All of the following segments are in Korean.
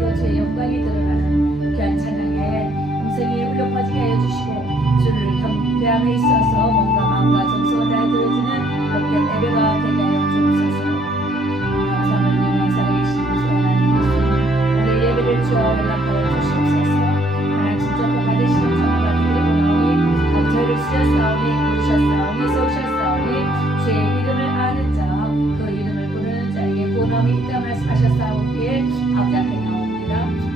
위에도 주의 영광이 드러나는 귀한 찬양에 음성이 울려 퍼지게 하여 주시고 주를 경배함에 있어서 몸과 마음과 정성을 다해 드려지는 복된 예배가 되게 하여 주옵소서. 감사함을 드리며 살아계신 주 하나님 예수님 우리 예배를 주어 연락하여 주시옵소서. 하나님 진짜 받으시는 찬양과 드리고 나오니 아버지 저희를 쓰셨사오니 부르셨사오니 세우셨사오니 주의 이름을 아는 자 그 이름을 부르는 자에게 구원함이 있다 말씀하셨사오기에 아버지 앞에 나옵니다.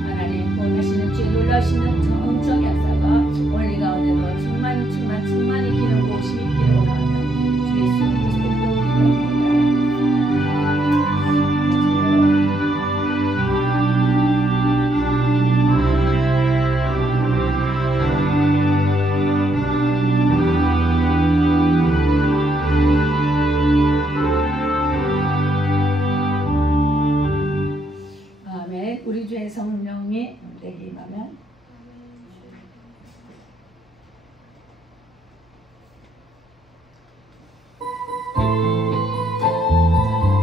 하나님 구원하시는 주의 놀라시는 정정 역사가 원리 가운데로 충만히 기는 곳이 있기를 원하며 주 예수 그리스도의 이름으로 기도합니다. 우리 주의 성령이 내게 임하면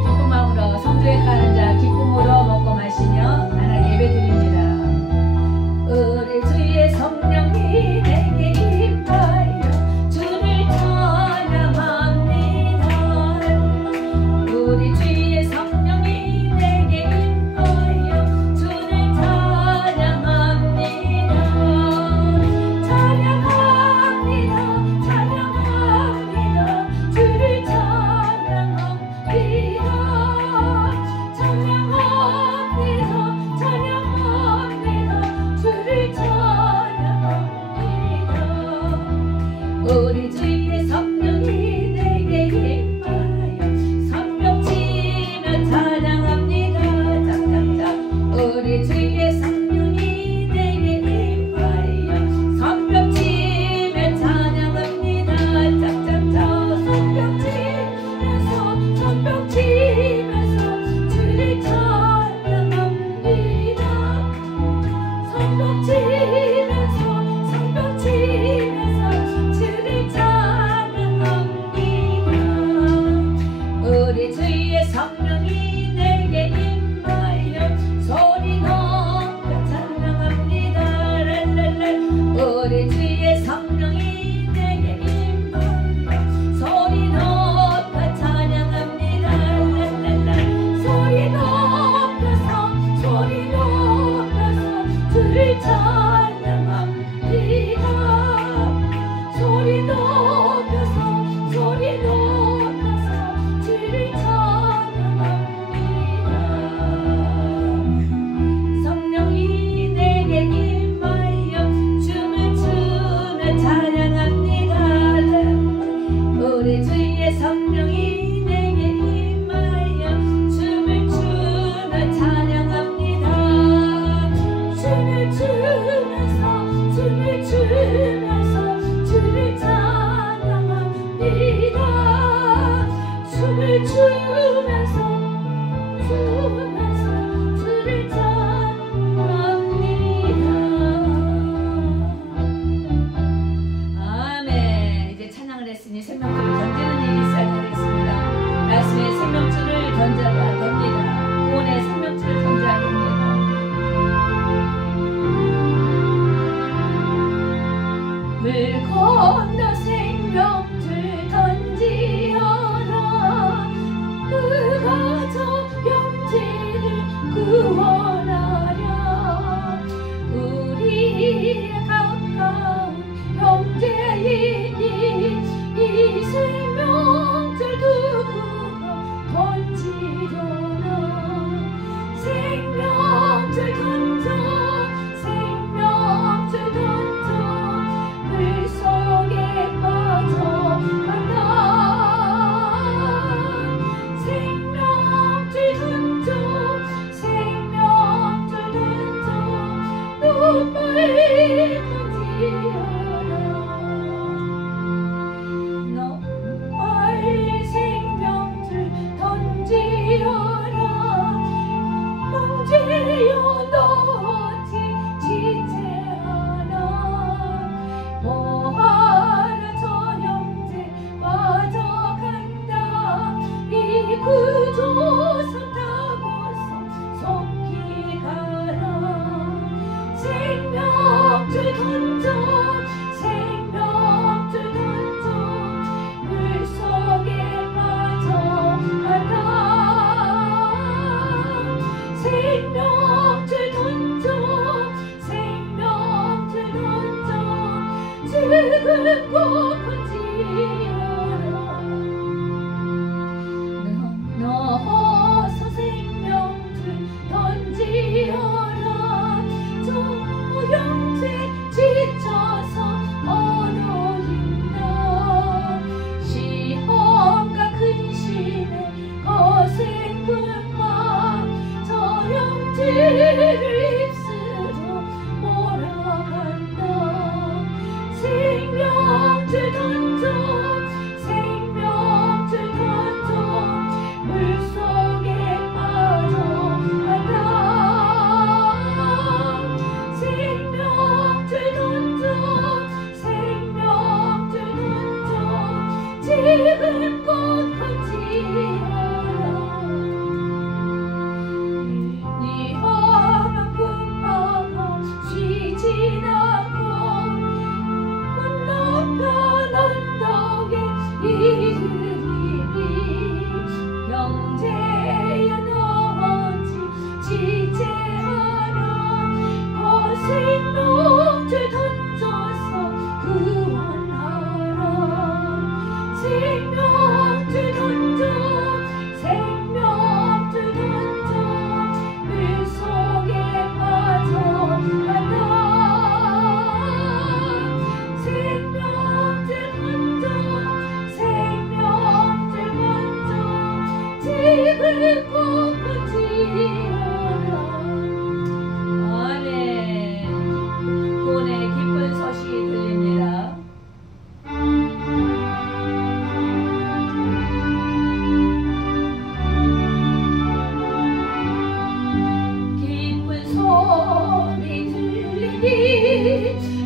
기쁜 마음으로 성도에 가는 자 기쁨으로 먹고 마시며 하나님 예배드립니다. 우리 주의 성령이 내게 임하여 주를 찬양합니다. 우리 주의 성령이 내게 임하여 주를 찬양합니다. 그 조선 타고서 속히 가라.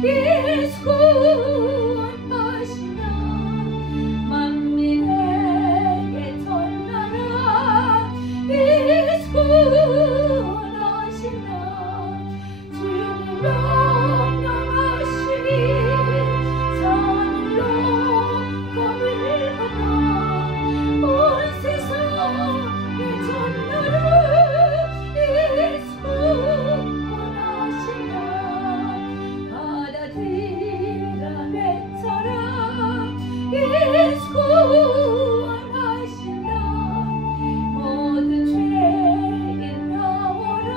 예수 구원하시나 만민에게 전하라 예수 구원하시나 주님 명령하시니 산을로 검을 받아 온 세상에 전하라 예수 구원하시나 받아들이라 외쳐라 예수 구원하시나 모든 죄인 나오라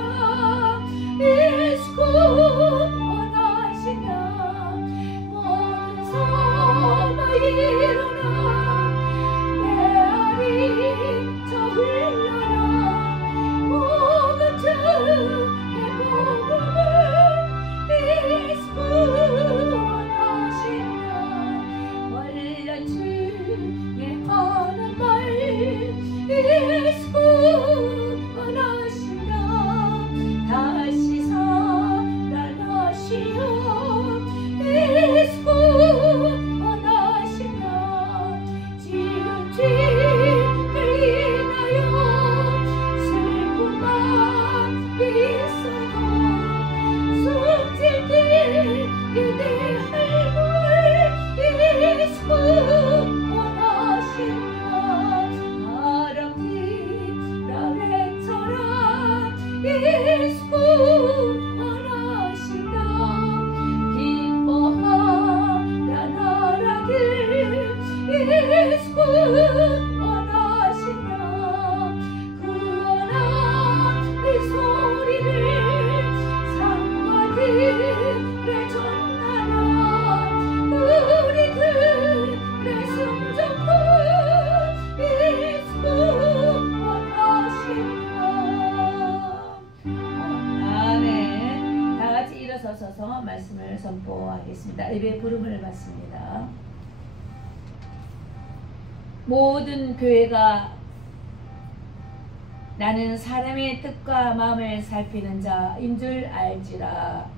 예수 구원하시나 모든 사마 일어나 메아리 저 흘러라 모든 죄의 복음을 예수 구원하시나 원란 중에 하는 말 예수 구원하시나 다시 살아나시어 예수 구원하시나 지은 죄를 인하여 슬픔만 있어도 숨질 때 그대 할물 예수 구원하시나 바람이라 외쳐라 예수 구원하시나 기뻐하라 나라들 예수 구원하시나 구원한 이 소리를 상과들에 전하라 우리들의 승전은 예수 구원하시나 아멘. 다 같이 일어서서 말씀을 선포하겠습니다. 예배 부름을 받습니다. 모든 교회가 나는 사람의 뜻과 마음을 살피는 자인 줄 알지라.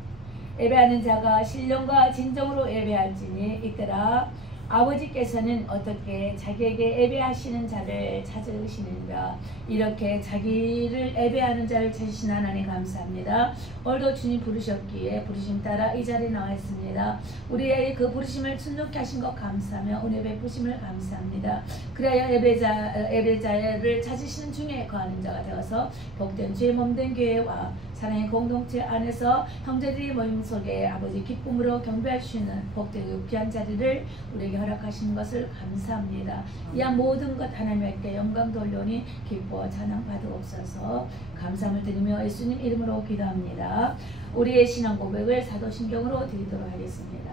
예배하는 자가 신령과 진정으로 예배할지니 이때라 아버지께서는 어떻게 자기에게 예배하시는 자를 찾으시는가. 이렇게 자기를 예배하는 자를 찾으신 하나님 감사합니다. 오늘도 주님 부르셨기에 부르심 따라 이 자리에 나와 있습니다. 우리의 그 부르심을 순종케 하신 것 감사하며 은혜 베푸심을 감사합니다. 그래야 예배자를 찾으시는 중에 거하는 자가 되어서 복된 주의 몸된 교회와 사랑의 공동체 안에서 형제들이 모임 속에 아버지 기쁨으로 경배할 수 있는 복되고 귀한 자리를 우리에게 허락하시는 것을 감사합니다. 이한 모든 것 하나님께 영광 돌려니 기뻐 찬양 받으옵소서. 감사함을 드리며 예수님 이름으로 기도합니다. 우리의 신앙 고백을 사도신경으로 드리도록 하겠습니다.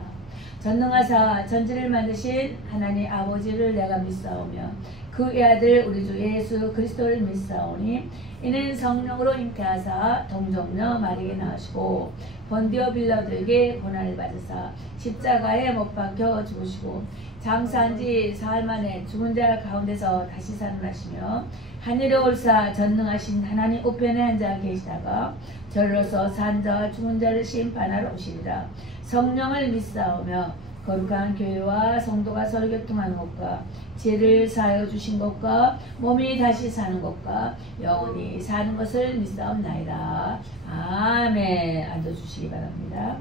전능하사 전지를 만드신 하나님 아버지를 내가 믿사오며 그 아들 우리 주 예수 그리스도를 믿사오니 이는 성령으로 잉태하사 동정녀 마리아에게 나으시고 본디오 빌라도에게 고난을 받으사 십자가에 못 박혀 죽으시고 장사한지 사흘 만에 죽은 자 가운데서 다시 살아나시며 하늘에 올사 전능하신 하나님 우편에 앉아 계시다가 절로서 산 자와 죽은 자를 심판하러 오시리라. 성령을 믿사오며 거룩한 교회와 성도가 서로 교통하는 것과 죄를 사하여 주신 것과 몸이 다시 사는 것과 영원히 사는 것을 믿사옵나이다. 아멘. 앉아주시기 바랍니다.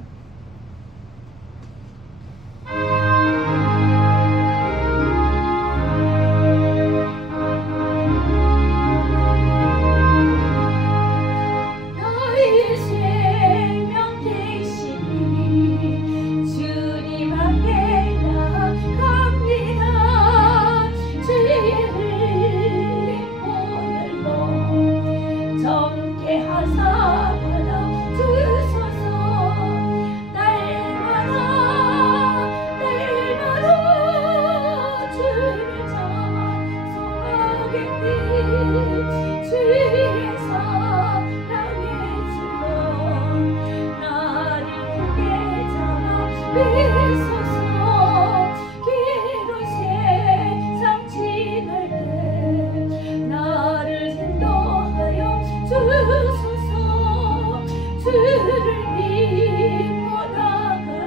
주를 믿고 나가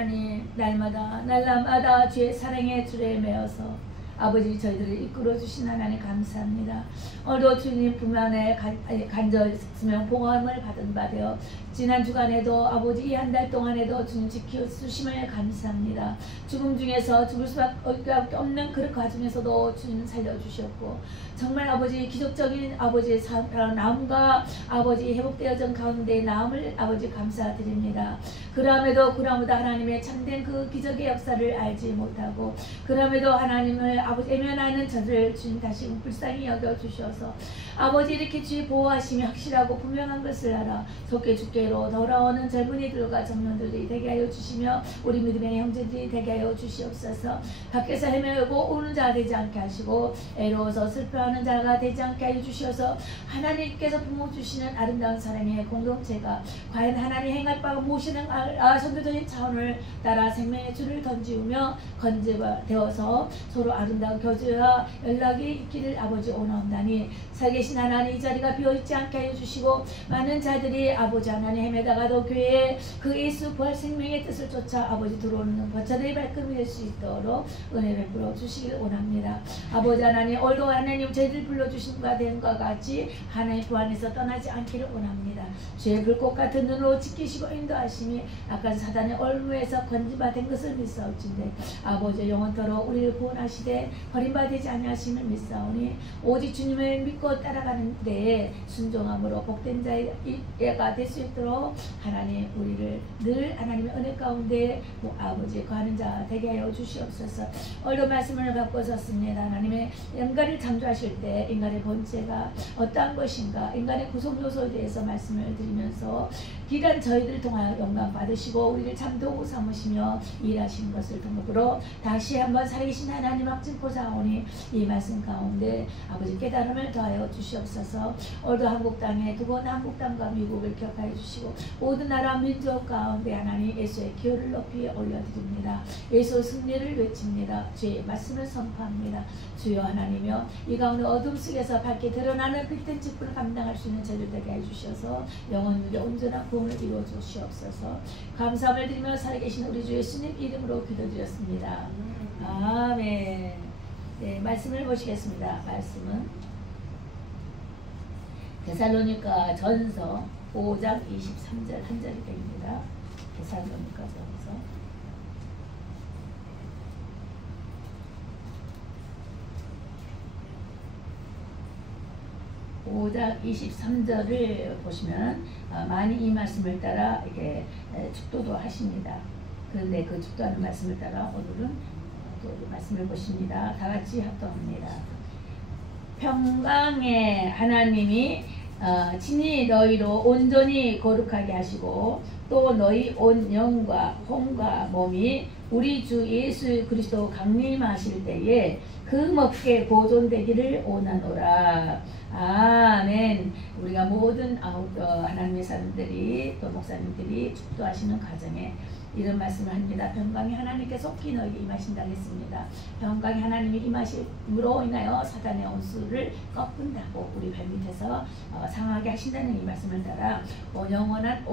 하나님, 날마다 주의 사랑의 줄에 매어서 아버지 저희들을 이끌어 주신 하나님 감사합니다. 오늘도 주님 분만에 간절했으면 봉헌을 받은 바 되어 지난 주간에도 아버지 이 한 달 동안에도 주님 지켜 주심을 감사합니다. 죽음 중에서 죽을 수밖에 없는 그 과정에서도 주님 살려주셨고 정말 아버지 기적적인 아버지 나음과 아버지 회복되어진 가운데 나음을 아버지 감사드립니다. 그럼에도 하나님의 참된 그 기적의 역사를 알지 못하고 그럼에도 하나님을 아버지 애면하는 저를 주님 다시 불쌍히 여겨주셔서 아버지 이렇게 주의 보호하심이 확실하고 분명한 것을 알아 속게 주께로 돌아오는 젊은이들과 청년들이 되게 하여 주시며 우리 믿음의 형제들이 되게 하여 주시옵소서. 밖에서 헤매고 우는 자가 되지 않게 하시고 애로워서 슬퍼하는 자가 되지 않게 하여 주셔서 하나님께서 부어주시는 아름다운 사랑의 공동체가 과연 하나님 행할 바가 무엇이든 선교적인 차원을 따라 생명의 줄을 던지우며 건재되어서 서로 아름다운 교제와 연락이 있기를 아버지 원하옵나니 살계신 하나님 이 자리가 비어있지 않게 하여 주시고 많은 자들이 아버지 하나님 헤매다가도 교회에 그 예수 부활 생명의 뜻을 쫓아 아버지 들어오는 거처들의 발걸음이 될 수 있도록 은혜 베풀어 주시길 원합니다. 아버지 하나님 오늘도 하나님 저희들 불러주신 바 된 것 같이 하나님 부 안에서 떠나지 않기를 원합니다. 주의 불꽃 같은 눈으로 지키시고 인도하심이 아까 사단의 얼무에서 건진받은 것을 믿사옵진데 아버지 영원토록 우리를 구원하시되 버림받지 아니하심을 믿사오니 오직 주님을 믿고 따라가는 데에 순종함으로 복된 자가 될 수 있도록 하나님 우리를 늘 하나님의 은혜 가운데 아버지 거하는 자 되게 하여 주시옵소서. 오늘도 말씀을 갖고 섰습니다. 하나님의 인간을 창조하실 때 인간의 본체가 어떠한 것인가 인간의 구성요소에 대해서 말씀을 드리면서 기간 저희들을 통하여 영광 받으시고 우리를 참도구 삼으시며 일하시는 것을 통으로 다시 한번 살아계신 하나님 확증코 사오니 이 말씀 가운데 아버지 깨달음을 더하여 주시옵소서. 오늘도 한국 땅에 두고 한국 땅과 미국을 기억하여 주시고 모든 나라 민족 가운데 하나님 예수의 기호를 높이 올려드립니다. 예수 승리를 외칩니다. 주의 말씀을 선포합니다. 주여 하나님이여 이 가운데 어둠 속에서 밝게 드러나는 빛된 직분을 감당할 수 있는 저희들 되게 해주셔서 영원히 온전한 구원을 이루어 주시옵소서. 감사함을 드리며 살아계신 우리 주 예수님 이름으로 기도드렸습니다. 아멘. 네, 말씀을 보시겠습니다. 말씀은 데살로니가 전서 5장 23절 한 절입니다. 데살로니가 전서 5장 23절을 보시면 많이 이 말씀을 따라 이렇게 축도도 하십니다. 그런데 그 축도하는 말씀을 따라 오늘은 또 말씀을 보십니다. 다 같이 합동합니다. 평강의 하나님이 친히 너희로 온전히 거룩하게 하시고 또 너희 온 영과 혼과 몸이 우리 주 예수 그리스도 강림하실 때에 금없게 보존되기를 원하노라. 아멘. 우리가 모든 하나님의 사람들이 또 목사님들이 축도하시는 과정에 이런 말씀을 합니다. 평강의 하나님께 속히 너에게 임하신다 했습니다. 평강의 하나님이 임하심으로 인하여 사단의 온수를 꺾은다고 우리 발밑에서 상하게 하신다는 이 말씀을 따라 영원한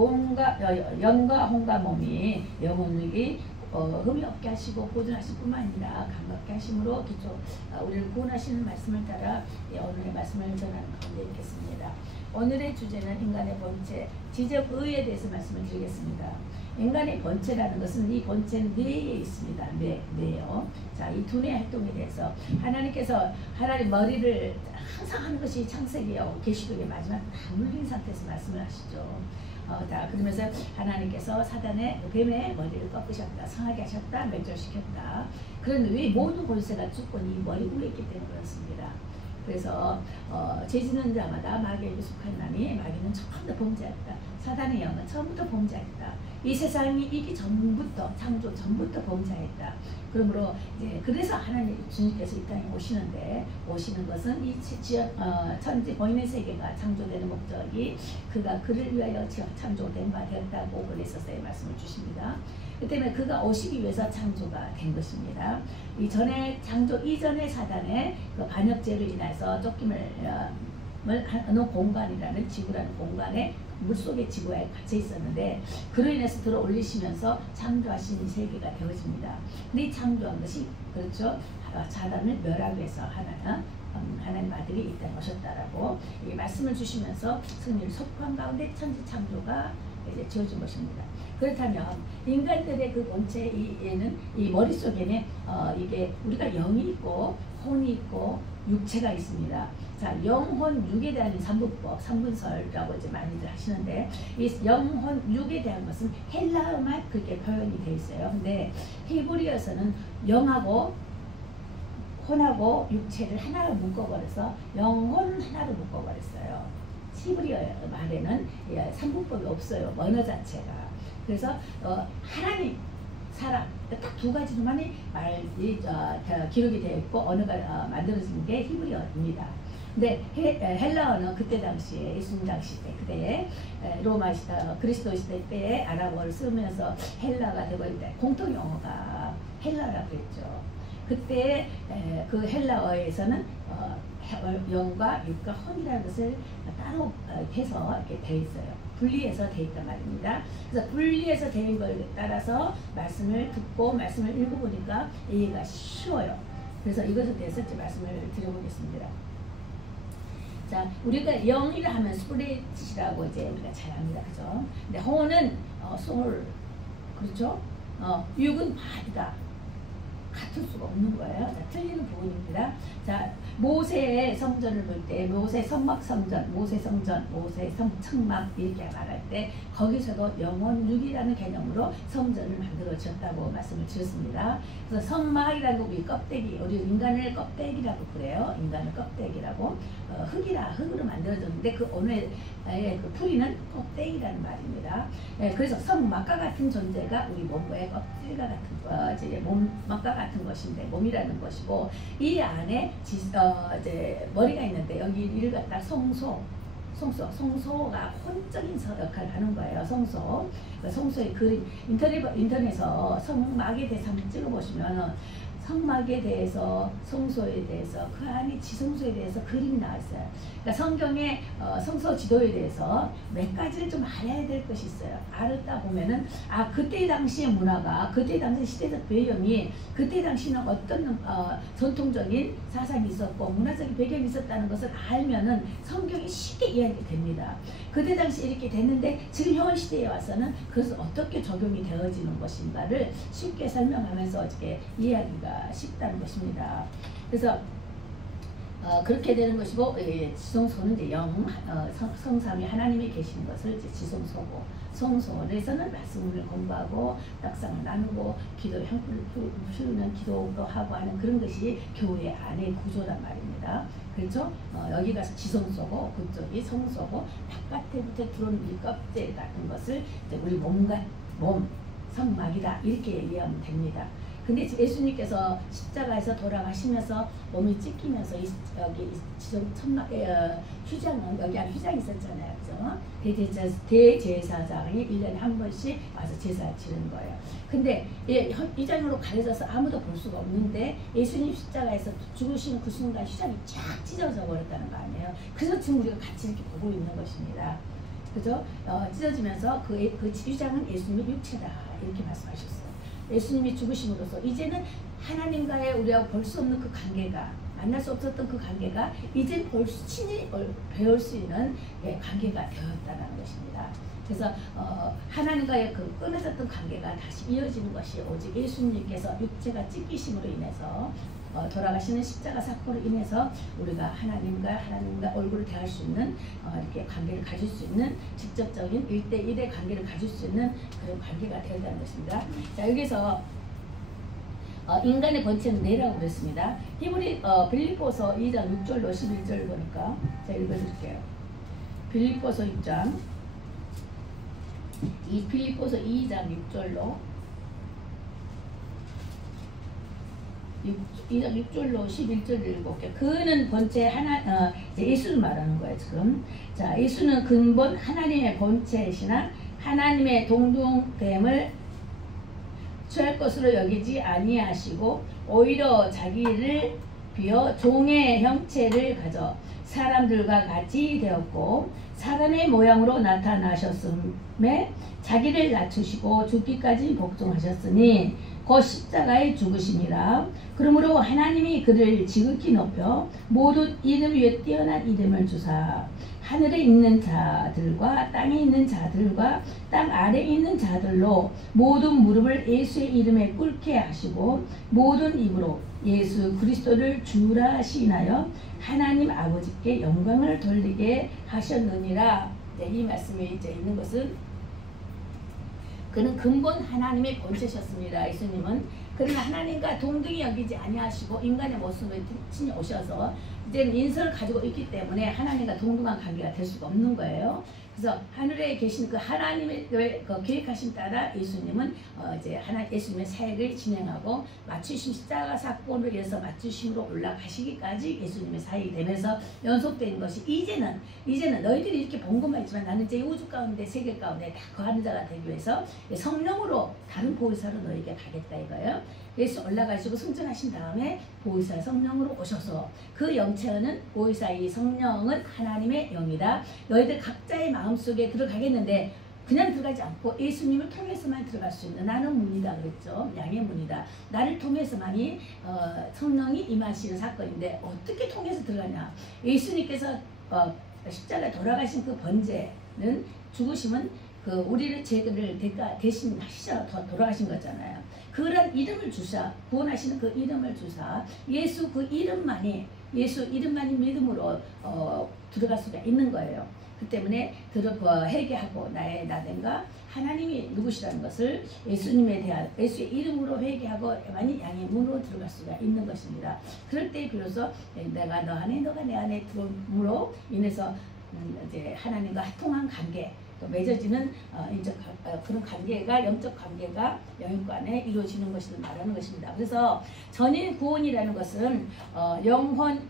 영과 혼과 몸이 영원히 흠이 없게 하시고 보존하실 뿐만 아니라 감각게 하심으로 기초 우리를 구원하시는 말씀을 따라 오늘의 말씀을 전하는 가운데 있겠습니다. 오늘의 주제는 인간의 본체, 지적의에 대해서 말씀을 드리겠습니다. 인간의 본체라는 것은 이 본체는 뇌에 있습니다. 뇌요. 자, 이 두뇌 활동에 대해서 하나님께서 하나님 머리를 항상 하는 것이 창세기요 계시록의 마지막 다 물린 상태에서 말씀을 하시죠. 그러면서 하나님께서 사단의 뱀의 머리를 꺾으셨다, 상하게 하셨다, 멸절시켰다. 그런데 왜 모든 권세가 주권이 머리 위에 있기 때문에 그렇습니다. 그래서 죄짓는 자마다 마귀에게 속하나니 마귀는 처음부터 범죄했다. 사단의 영은 처음부터 범죄했다. 이 세상이 이기 전부터 창조 전부터 범죄했다. 그러므로 이제 그래서 하나님 주님께서 이 땅에 오시는 것은 이 천지 보이는 세계가 창조되는 목적이 그가 그를 위하여 창조된 바 되었다고 그랬었어요. 말씀을 주십니다. 그 때문에 그가 오시기 위해서 창조가 된 것입니다. 이 전에 창조 이전의 사단의 그 반역죄로 인해서 쫓김을 어느 공간이라는 지구라는 공간에 물속의 지구에 갇혀 있었는데 그로 인해서 들어 올리시면서 창조하신 이 세계가 되어집니다. 근데 이 창조한 것이 그렇죠. 사단을 멸하기 위해서 하나님 아들이 이 땅에 오셨다라고 이 말씀을 주시면서 승리를 선포한 가운데 천지 창조가 이제 지어진 것입니다. 그렇다면 인간들의 그 본체에는 이 머릿속에는 이게 우리가 영이 있고 혼이 있고 육체가 있습니다. 자, 영혼 육에 대한 삼분법, 삼분설이라고 이제 많이들 하시는데 이 영혼 육에 대한 것은 헬라어만 그렇게 표현이 되어 있어요. 근데 히브리어에서는 영하고 혼하고 육체를 하나로 묶어버려서 영혼 하나로 묶어버렸어요. 히브리어 말에는 삼분법이 없어요. 언어 자체가. 그래서 하나님, 사람 딱 두 가지로만이 기록이 되어 있고 언어가 만들어진 게 히브리어입니다. 근데 헬라어는 그때 당시에 예수님 당시 때 그때 로마 그리스도 시대 때에 아랍어를 쓰면서 헬라가 되고 있는데 공통 용어가 헬라라고 했죠. 그때 그 헬라어에서는 영과 육과 혼이라는 것을 따로 해서 이렇게 되어 있어요. 분리해서 되어 있단 말입니다. 그래서 분리해서 되는 걸 따라서 말씀을 듣고 말씀을 읽어보니까 이해가 쉬워요. 그래서 이것에 대해서 이제 말씀을 드려보겠습니다. 자, 우리가 영이라 하면 스피릿이라고 이제 우리가 잘 압니다. 그죠? 근데 혼은 소울, 그렇죠? 육은 바디다. 같을 수가 없는 거예요. 자, 틀리는 부분입니다. 자, 모세의 성전을 볼 때 모세 성막 성전, 모세 성전, 모세 성청막 이렇게 말할 때 거기서도 영혼 육이라는 개념으로 성전을 만들어 졌다고 말씀을 드렸습니다. 그래서 성막이라는 거 우리 껍데기, 우리 인간을 껍데기라고 그래요. 인간을 껍데기라고 흙으로 만들어졌는데 그 오늘 그 풀이는 껍데기라는 말입니다. 그래서 성막과 같은 존재가 우리 몸의 껍질과 같은 이제 몸막과 같은 것인데 몸이라는 것이고 이 안에 이제 머리가 있는데 여기 이를 갖다 성소가 혼적인 역할을 하는 거예요. 성소의 그림 인터넷에서 성막에 대해서 한번 찍어보시면 성막에 대해서 성소에 대해서 그 안에 지성소에 대해서 그림이 나와 있어요. 그러니까 성경의 성소 지도에 대해서 몇 가지를 좀 알아야 될 것이 있어요. 알았다 보면은 그때 당시의 문화가 그때 당시 시대적 배경이 그때 당시는 어떤 전통적인 사상이 있었고 문화적인 배경이 있었다는 것을 알면은 성경이 쉽게 이해하게 됩니다. 그때 당시 이렇게 됐는데 지금 현 시대에 와서는 그것을 어떻게 적용이 되어지는 것인가를 쉽게 설명하면서 어떻게 이해하기가 쉽다는 것입니다. 그래서 그렇게 되는 것이고 지성소는 이제 성삼위 하나님이 계시는 것을 이제 지성소고 성소에서는 말씀을 공부하고 떡상을 나누고 기도 향불을 피우는 기도도 하고 하는 그런 것이 교회 안의 구조란 말입니다. 그렇죠? 여기가 지성소고 그쪽이 성소고 바깥에부터 들어오는 이 껍질 같은 것을 이제 우리 몸 성막이다 이렇게 이해하면 됩니다. 근데 예수님께서 십자가에서 돌아가시면서 몸이 찢기면서 여기 천막에 휴장은 여기 안에 휴장이 있었잖아요. 그죠? 대제사장이 1년에 한 번씩 와서 제사를 지르는 거예요. 근데 휴장으로 가려져서 아무도 볼 수가 없는데 예수님 십자가에서 죽으시는 그 순간 휴장이 쫙 찢어져 버렸다는 거 아니에요. 그래서 지금 우리가 같이 이렇게 보고 있는 것입니다. 그죠? 찢어지면서 그 휴장은 예수님의 육체다 이렇게 말씀하셨어요. 예수님이 죽으심으로써 이제는 하나님과의 우리가 볼 수 없는 그 관계가 만날 수 없었던 그 관계가 이제 친히 배울 수 있는 관계가 되었다는 것입니다. 그래서 하나님과의 그 끊어졌던 관계가 다시 이어지는 것이 오직 예수님께서 육체가 찢기심으로 인해서 돌아가시는 십자가 사건으로 인해서 우리가 하나님과 얼굴을 대할 수 있는 이렇게 관계를 가질 수 있는 직접적인 1대1의 관계를 가질 수 있는 그런 관계가 되었다는 것입니다. 자, 여기서 인간의 본체는 뇌라고 그랬습니다. 빌립보서 2장 6절로 11절 보니까 제가 읽어드릴게요. 빌립보서 6장 빌립보서 2장 6절로 2장 6절로 11절을 읽어볼게요. 그는 본체 예수를 말하는 거예요 지금. 자, 예수는 근본 하나님의 본체이시나 하나님의 동등됨을 취할 것으로 여기지 아니하시고 오히려 자기를 비어 종의 형체를 가져 사람들과 같이 되었고 사람의 모양으로 나타나셨음에 자기를 낮추시고 죽기까지 복종하셨으니 곧 십자가에 죽으심이라. 그러므로 하나님이 그를 지극히 높여 모든 이름 위에 뛰어난 이름을 주사 하늘에 있는 자들과 땅에 있는 자들과 땅 아래에 있는 자들로 모든 무릎을 예수의 이름에 꿇게 하시고 모든 입으로 예수 그리스도를 주라 시인하여 하나님 아버지께 영광을 돌리게 하셨느니라. 이 말씀에 이제 있는 것은 그는 근본 하나님의 본체셨습니다. 예수님은 그러나 하나님과 동등히 여기지 아니하시고 인간의 모습을 친히 오셔서 이제는 인성을 가지고 있기 때문에 하나님과 동등한 관계가 될 수가 없는 거예요. 그래서 하늘에 계신 그 하나님의 그 계획하신 따라 예수님은 이제 예수님의 사역을 진행하고 맞추심 십자가 사건을 위해서 맞추심으로 올라가시기까지 예수님의 사역이 되면서 연속된 것이 이제는 너희들이 이렇게 본 것만 있지만 나는 제 우주 가운데 세계 가운데 다 거하는 자가 되기 위해서 성령으로 다른 보혜사로 너희에게 가겠다 이거예요. 예수 올라가시고 승천하신 다음에 보혜사 성령으로 오셔서 그 영체는 보혜사 이 성령은 하나님의 영이다. 너희들 각자의 마음속에 들어가겠는데 그냥 들어가지 않고 예수님을 통해서만 들어갈 수 있는 나는 문이다 그랬죠. 양의 문이다. 나를 통해서만이 성령이 임하시는 사건인데 어떻게 통해서 들어가냐. 예수님께서 십자가에 돌아가신 그 번제는 죽으심은 그 우리를 죄를 대신 하시자 돌아가신 거잖아요. 그런 이름을 주사 구원하시는 그 이름을 주사 예수 이름만이 믿음으로 들어갈 수가 있는 거예요. 그 때문에 회개하고 나의 나됨과 하나님이 누구시라는 것을 예수님에 대한 예수의 이름으로 회개하고 만이 양의 문으로 들어갈 수가 있는 것입니다. 그럴 때 비로소 내가 너 안에 너가 내 안에 들어옴으로 인해서 이제 하나님과 통한 관계 또 맺어지는 그런 관계가 영적 관계가 영육간에 이루어지는 것을 말하는 것입니다. 그래서 전인 구원이라는 것은 영혼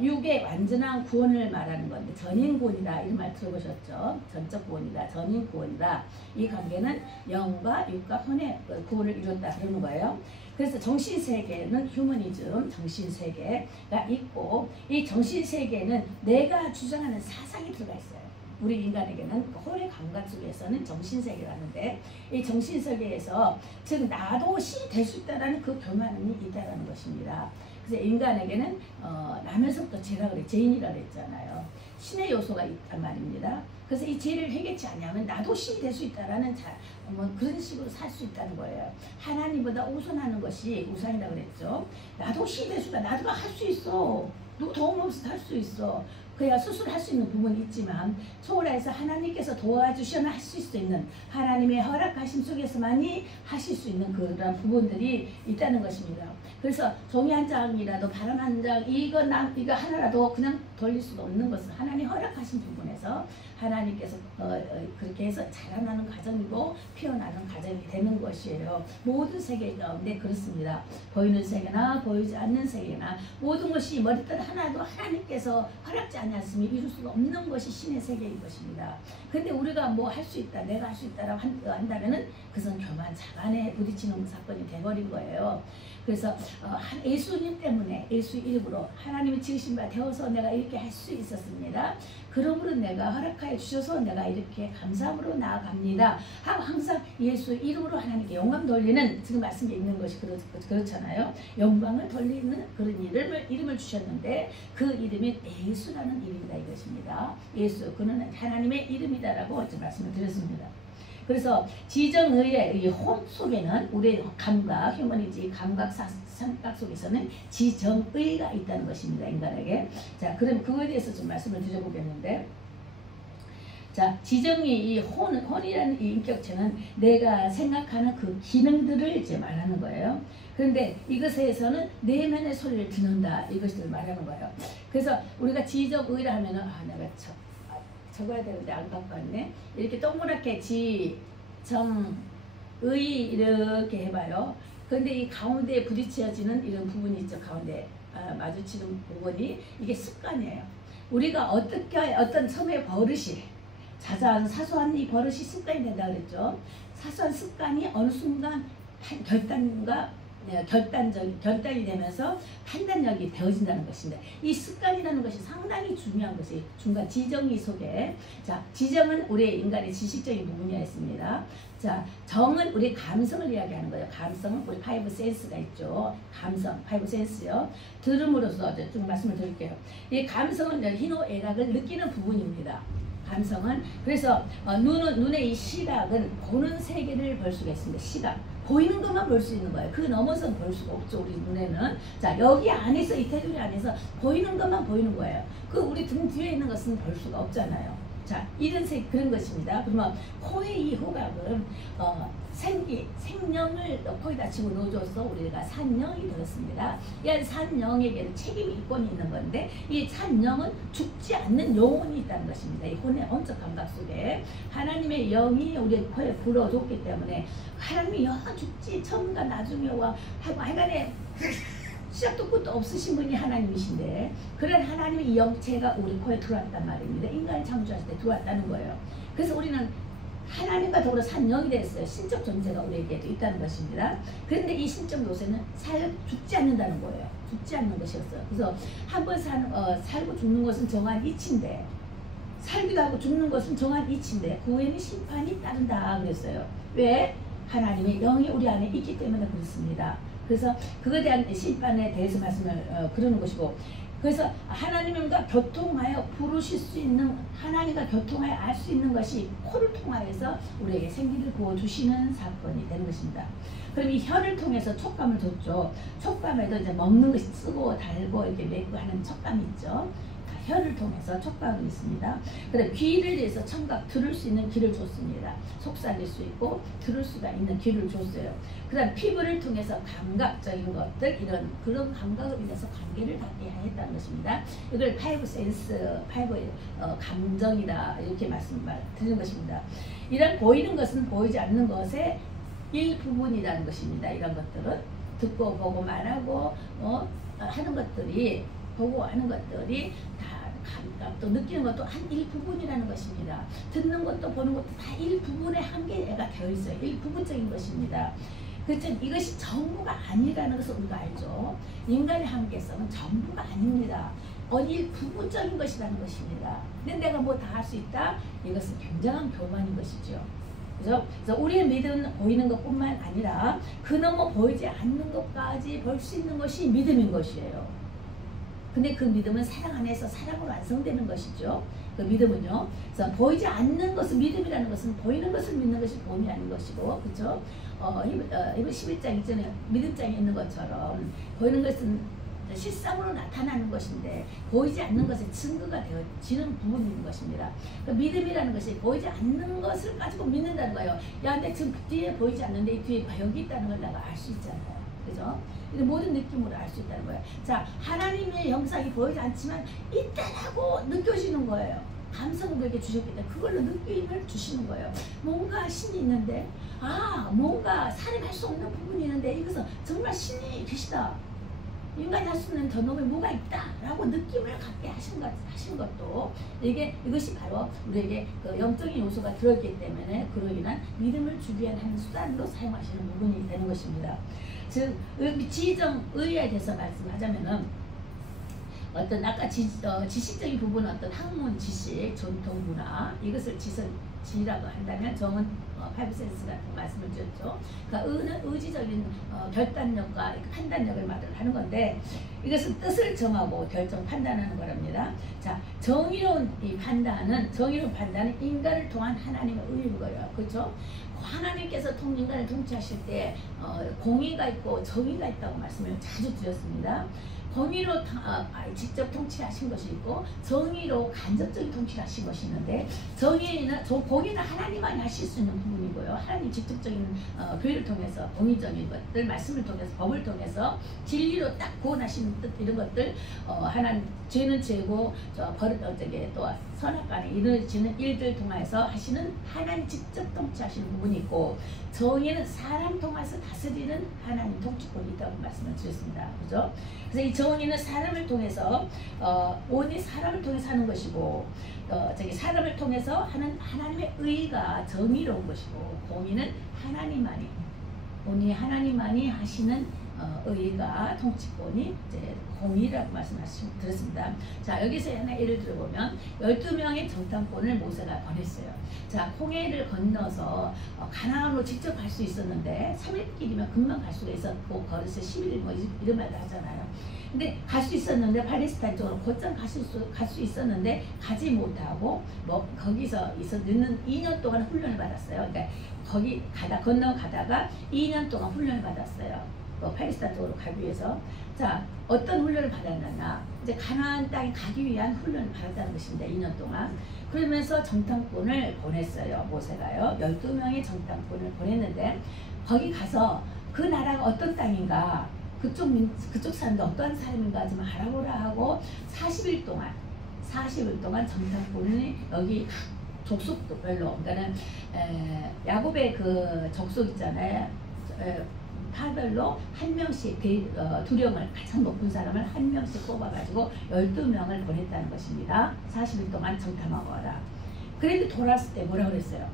육의 완전한 구원을 말하는 건데 전인 구원이다 이런 말 들어보셨죠? 전적 구원이다, 전인 구원이다. 이 관계는 영과 육과 혼의 구원을 이뤘다 그러는 거예요. 그래서 정신세계는 휴머니즘 정신세계가 있고 이 정신세계는 내가 주장하는 사상이 들어가 있어요. 우리 인간에게는 혼의 감각 속에서는 정신세계라는데 이 정신세계에서 즉 나도 신이 될 수 있다는 그 교만이 있다는 것입니다. 그래서 인간에게는 나면서부터 죄인이라 그랬잖아요. 신의 요소가 있단 말입니다. 그래서 이 죄를 해결치 않으면 나도 신이 될 수 있다라는 그런 식으로 살 수 있다는 거예요. 하나님보다 우선하는 것이 우상이라고 그랬죠. 나도 신이 될 수 있다. 나도 할 수 있어. 누구 도움 없이 할 수 있어. 그야 스스로 할 수 있는 부분이 있지만 초월해서 하나님께서 도와주셔야 할 수 있는 하나님의 허락하심 속에서만이 하실 수 있는 그런 부분들이 있다는 것입니다. 그래서 종이 한 장이라도 바람 한 장 이거 하나라도 그냥 돌릴 수가 없는 것은 하나님 허락하신 부분에서 하나님께서 그렇게 해서 자라나는 과정이고 피어나는 과정이 되는 것이에요. 모든 세계 가운데 그렇습니다. 보이는 세계나 보이지 않는 세계나 모든 것이 머리끝 하나도 하나님께서 허락지 않았으면 이룰 수가 없는 것이 신의 세계인 것입니다. 근데 우리가 뭐 할 수 있다, 내가 할 수 있다라고 한다면은 그것은 교만 자간에 부딪히는 사건이 돼버린 거예요. 그래서 예수님 때문에 예수 이름으로 하나님이 지으신 바 되어서 내가 이렇게 할 수 있었습니다. 그러므로 내가 허락하여 주셔서 내가 이렇게 감사함으로 나아갑니다. 하고 항상 예수 이름으로 하나님께 영광 돌리는 지금 말씀에 있는 것이 그렇잖아요. 영광을 돌리는 그런 이름을 주셨는데 그 이름이 예수라는 이름이다 이것입니다. 예수 그는 하나님의 이름이다라고 지금 말씀을 드렸습니다. 그래서 지정의의 이 혼 속에는 우리의 감각, 휴머니즘 감각 생각 속에서는 지정의가 있다는 것입니다. 인간에게. 자, 그럼 그거에 대해서 좀 말씀을 드려보겠는데, 자, 지정의 이 혼이라는 이 인격체는 내가 생각하는 그 기능들을 이제 말하는 거예요. 그런데 이것에서는 내면의 소리를 듣는다 이것을 말하는 거예요. 그래서 우리가 지정의라 하면은 내가 적어야 되는데 안 갖고 왔네. 이렇게 동그랗게 지정의 이렇게 해봐요. 그런데 이 가운데에 부딪혀지는 이런 부분이 있죠. 가운데 마주치는 부분이 이게 습관이에요. 우리가 어떤 처음에 버릇이 자자한 사소한 이 버릇이 습관이 된다 그랬죠. 사소한 습관이 어느 순간 한 결단과 결단이 되면서 판단력이 되어진다는 것입니다. 이 습관이라는 것이 상당히 중요한 것이 중간 지정의 속에, 자, 지정은 우리의 인간의 지식적인 부분이었습니다. 자, 정은 우리 감성을 이야기하는 거예요. 감성은 우리 파이브 센스가 있죠. 감성, 파이브 센스요. 들음으로써 좀 말씀을 드릴게요. 이 감성은 희노애락을 느끼는 부분입니다. 감성은 그래서 눈의 이 시각은 보는 세계를 볼 수가 있습니다. 시각, 보이는 것만 볼 수 있는 거예요. 그 넘어서는 볼 수가 없죠. 우리 눈에는. 자, 여기 안에서, 이 테두리 안에서 보이는 것만 보이는 거예요. 그 우리 등 뒤에 있는 것은 볼 수가 없잖아요. 자, 그런 것입니다. 그러면 코의 이 후각은 생명을 코에다 집어넣어줘서 우리가 산영이 되었습니다. 이 산영에게는 책임이 있권이 있는 건데, 이 산영은 죽지 않는 영혼이 있다는 것입니다. 이 혼의 언적 감각 속에 하나님의 영이 우리 코에 불어줬기 때문에 하나님이 영 죽지 처음과 나중에와 하고 하여간에 시작도 끝도 없으신 분이 하나님이신데, 그런 하나님의 영체가 우리 코에 들어왔단 말입니다. 인간을 창조하실 때 들어왔다는 거예요. 그래서 우리는 하나님과 더불어 산영이 됐어요. 신적 존재가 우리에게도 있다는 것입니다. 그런데 이 신적 요새는 죽지 않는다는 거예요. 죽지 않는 것이었어요. 그래서 한번 살고 죽는 것은 정한 이치인데, 살기도 하고 죽는 것은 정한 이치인데 그 후에는 심판이 따른다 그랬어요. 왜? 하나님의 영이 우리 안에 있기 때문에 그렇습니다. 그래서 그거에 대한 심판에 대해서 말씀을 그러는 것이고, 그래서 하나님과 교통하여 부르실 수 있는, 하나님과 교통하여 알 수 있는 것이 코를 통하여서 우리에게 생기를 부어주시는 사건이 되는 것입니다. 그럼 이 혀를 통해서 촉감을 줬죠. 촉감에도 이제 먹는 것이 쓰고 달고 이렇게 맺고 하는 촉감이 있죠. 혀를 통해서 촉감이 있습니다. 그다음 귀를 위해서 청각, 들을 수 있는 귀를 줬습니다. 속삭일 수 있고 들을 수가 있는 귀를 줬어요. 그다음 피부를 통해서 감각적인 것들, 그런 감각을 인해서 관계를 닿게 했다는 것입니다. 이걸 파이브 센스, 파이브 감정이다 이렇게 드리는 것입니다. 이런 보이는 것은 보이지 않는 것의 일부분이라는 것입니다. 이런 것들은 듣고 보고 말하고 하는 것들이, 보고 하는 것들이 다 감각도 느끼는 것도 한 일부분이라는 것입니다. 듣는 것도 보는 것도 다 일부분의 한계가 되어 있어요. 일부분적인 것입니다. 그렇죠. 이것이 전부가 아니라는 것을 우리가 알죠. 인간의 한계성은 전부가 아닙니다. 일부분적인 것이라는 것입니다. 근데 내가 뭐 다 할 수 있다? 이것은 굉장한 교만인 것이죠. 그래서 우리의 믿음은 보이는 것뿐만 아니라 그너머 보이지 않는 것까지 볼 수 있는 것이 믿음인 것이에요. 근데 그 믿음은 사랑 안에서 사랑으로 완성되는 것이죠. 그 믿음은요. 그래서 보이지 않는 것은, 믿음이라는 것은 보이는 것을 믿는 것이 본이 아닌 것이고, 그렇죠? 히브리 11장 이전에 믿음장에 있는 것처럼 보이는 것은 실상으로 나타나는 것인데 보이지 않는 것의 증거가 되어지는 부분이 있는 것입니다. 그러니까 믿음이라는 것이 보이지 않는 것을 가지고 믿는다는 거예요. 야, 근데 지금 뒤에 보이지 않는데 이 뒤에 여기 있다는 걸 내가 알 수 있잖아요. 그죠? 모든 느낌으로 알 수 있다는 거예요. 자, 하나님의 영상이 보이지 않지만 있다라고 느껴지는 거예요. 감성을 그렇게 주셨기 때문에 그걸로 느낌을 주시는 거예요. 뭔가 신이 있는데, 뭔가 사람이 할 수 없는 부분이 있는데 이것은 정말 신이 계시다. 인간이 할 수 있는 더 넘에 뭐가 있다라고 느낌을 갖게 하신 것도 이것이 바로 우리에게 그 영적인 요소가 들어있기 때문에 그로 인한 믿음을 주기 위한 한 수단으로 사용하시는 부분이 되는 것입니다. 즉 지정의에 대해서 말씀하자면은 어떤 아까 지식적인 부분은 어떤 학문 지식, 전통 문화 이것을 지라고 한다면 정은 파이브 센스 같은 말씀을 드렸죠. 그러니까 의는 의지적인 결단력과 판단력을 말을 하는 건데 이것은 뜻을 정하고 결정 판단하는 거랍니다. 자, 정의로운 판단은 인간을 통한 하나님의 의인 거예요. 그렇죠? 하나님께서 인간을 통치하실 때 공의가 있고 정의가 있다고 말씀을 자주 드렸습니다. 공의로 직접 통치하신 것이 있고 정의로 간접적인 통치를 하신 것이 있는데 공의는 하나님만이 하실 수 있는 부분이고요. 하나님 직접적인 교회를 통해서 공의적인 것들, 말씀을 통해서 법을 통해서 진리로 딱 구원하시는 뜻 이런 것들 하나님 죄는 죄고 또 선악간에 이루어지는 일들 통해서 하시는 하나님 직접 통치하시는 부분이 있고 정의는 사람 통해서 다스리는 하나님 통치권이 있다고 말씀을 드렸습니다. 그죠? 그래서 이 정의는 사람을 통해서 온이 사람을 통해서 하는 것이고 사람을 통해서 하는 하나님의 의가 정의로운 것이고 공의는 온이 하나님만이 하시는 의가 통치권이 이제 공의라고 들었습니다. 자, 여기서 하나 예를 들어보면 12명의 정탐꾼을 모세가 보냈어요. 자, 홍해를 건너서 가나안으로 직접 갈 수 있었는데 3일길이면 금방 갈 수가 있었고 걸어서 11일 뭐 이런 말도 하잖아요. 근데 갈 수 있었는데 팔레스타인 쪽으로 곧장 갈 수 있었는데 가지 못하고 뭐 거기서 있는 2년 동안 훈련을 받았어요. 그러니까 거기 건너가다가 2년 동안 훈련을 받았어요. 팔레스타인 쪽으로 가기 위해서. 자, 어떤 훈련을 받았느냐, 이제 가나안 땅에 가기 위한 훈련을 받았다는 것입니다. 2년 동안. 그러면서 정탐꾼을 보냈어요. 모세가요. 12명의 정탐꾼을 보냈는데 거기 가서 그 나라가 어떤 땅인가, 그쪽 사람도 어떠한 사람인가 좀 알아보라 하고 40일 동안 정탐꾼이 여기 족속별로, 그러니까는 야곱의 그 족속 있잖아요. 파별로 한 명씩 두령을 가장 높은 사람을 한 명씩 뽑아가지고 12명을 보냈다는 것입니다. 40일 동안 정탐하고 와라. 그런데 돌아왔을 때 뭐라고 그랬어요?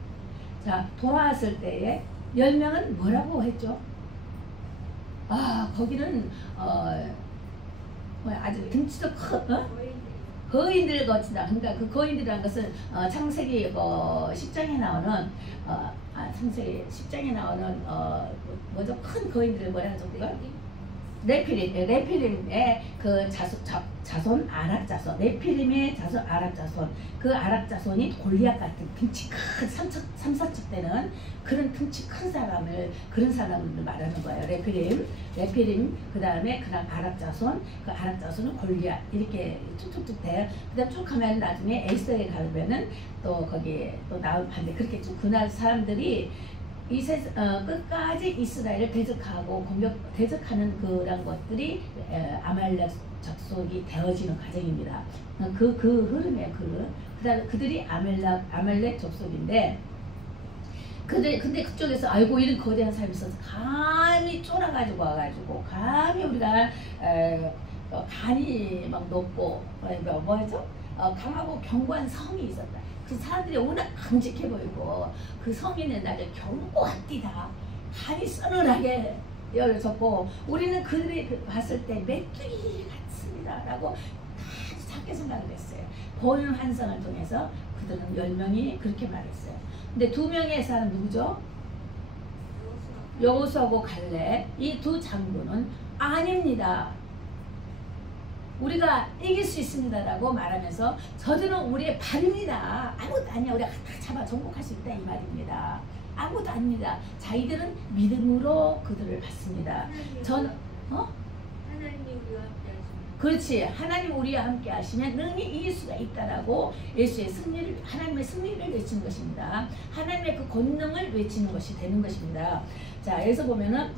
자, 돌아왔을 때에 10명은 뭐라고 했죠? 아, 거기는 아주 등치도 큰 거인들 거친다. 그러니까 그 거인들이라는 것은 창세기 10장에 나오는 창세기 10장에 나오는 뭐죠? 큰 거인들을 뭐라 하죠? 우리가? 네피림의 그 자손 아랍 자손, 네피림의 자손 아랍 자손, 그 아랍 자손이 골리앗 같은 등치 큰 3,4척 되는 그런 등치 큰 그런 사람을 말하는 거예요. 네피림, 그 다음에 그다음 아랍 자손, 그 아랍 자손은 골리앗 이렇게 쭉쭉쭉 돼요. 그다음 쭉 가면 나중에 에스더에 가면은 또 거기에 또 나올 반대 그렇게 쭉 그날 사람들이 끝까지 이스라엘을 대적하는 그런 것들이 아말렉 족속이 되어지는 과정입니다. 그 흐름이에요. 그들이 아말렉 족속인데, 근데 그쪽에서 아이고 이런 거대한 사람이 있어서 감히 쫄아가지고 와가지고 감히 우리가 간이 막 높고 뭐죠? 강하고 견고한 성이 있었다. 그 사람들이 워낙 강직해 보이고 그 성인의 날에 견고한디다. 간이 서늘하게 열어졌고 우리는 그들이 봤을 때 메뚜기 같습니다 라고 아주 작게 생각을 했어요. 보이는 환상을 통해서 그들은 10명이 그렇게 말했어요. 근데 2명의 사람 누구죠? 여호수아하고 갈렙, 이 두 장군은 아닙니다. 우리가 이길 수 있습니다라고 말하면서 저들은 우리의 발입니다. 아무것도 아니야. 우리가 다 잡아 정복할 수 있다 이 말입니다. 아무것도 아닙니다. 자기들은 믿음으로 그들을 받습니다. 하나님이 우리와 함께 하시면. 그렇지. 하나님 우리와 함께 하시면 능히 이길 수가 있다라고 하나님의 승리를 외치는 것입니다. 하나님의 그 권능을 외치는 것이 되는 것입니다. 자, 여기서 보면은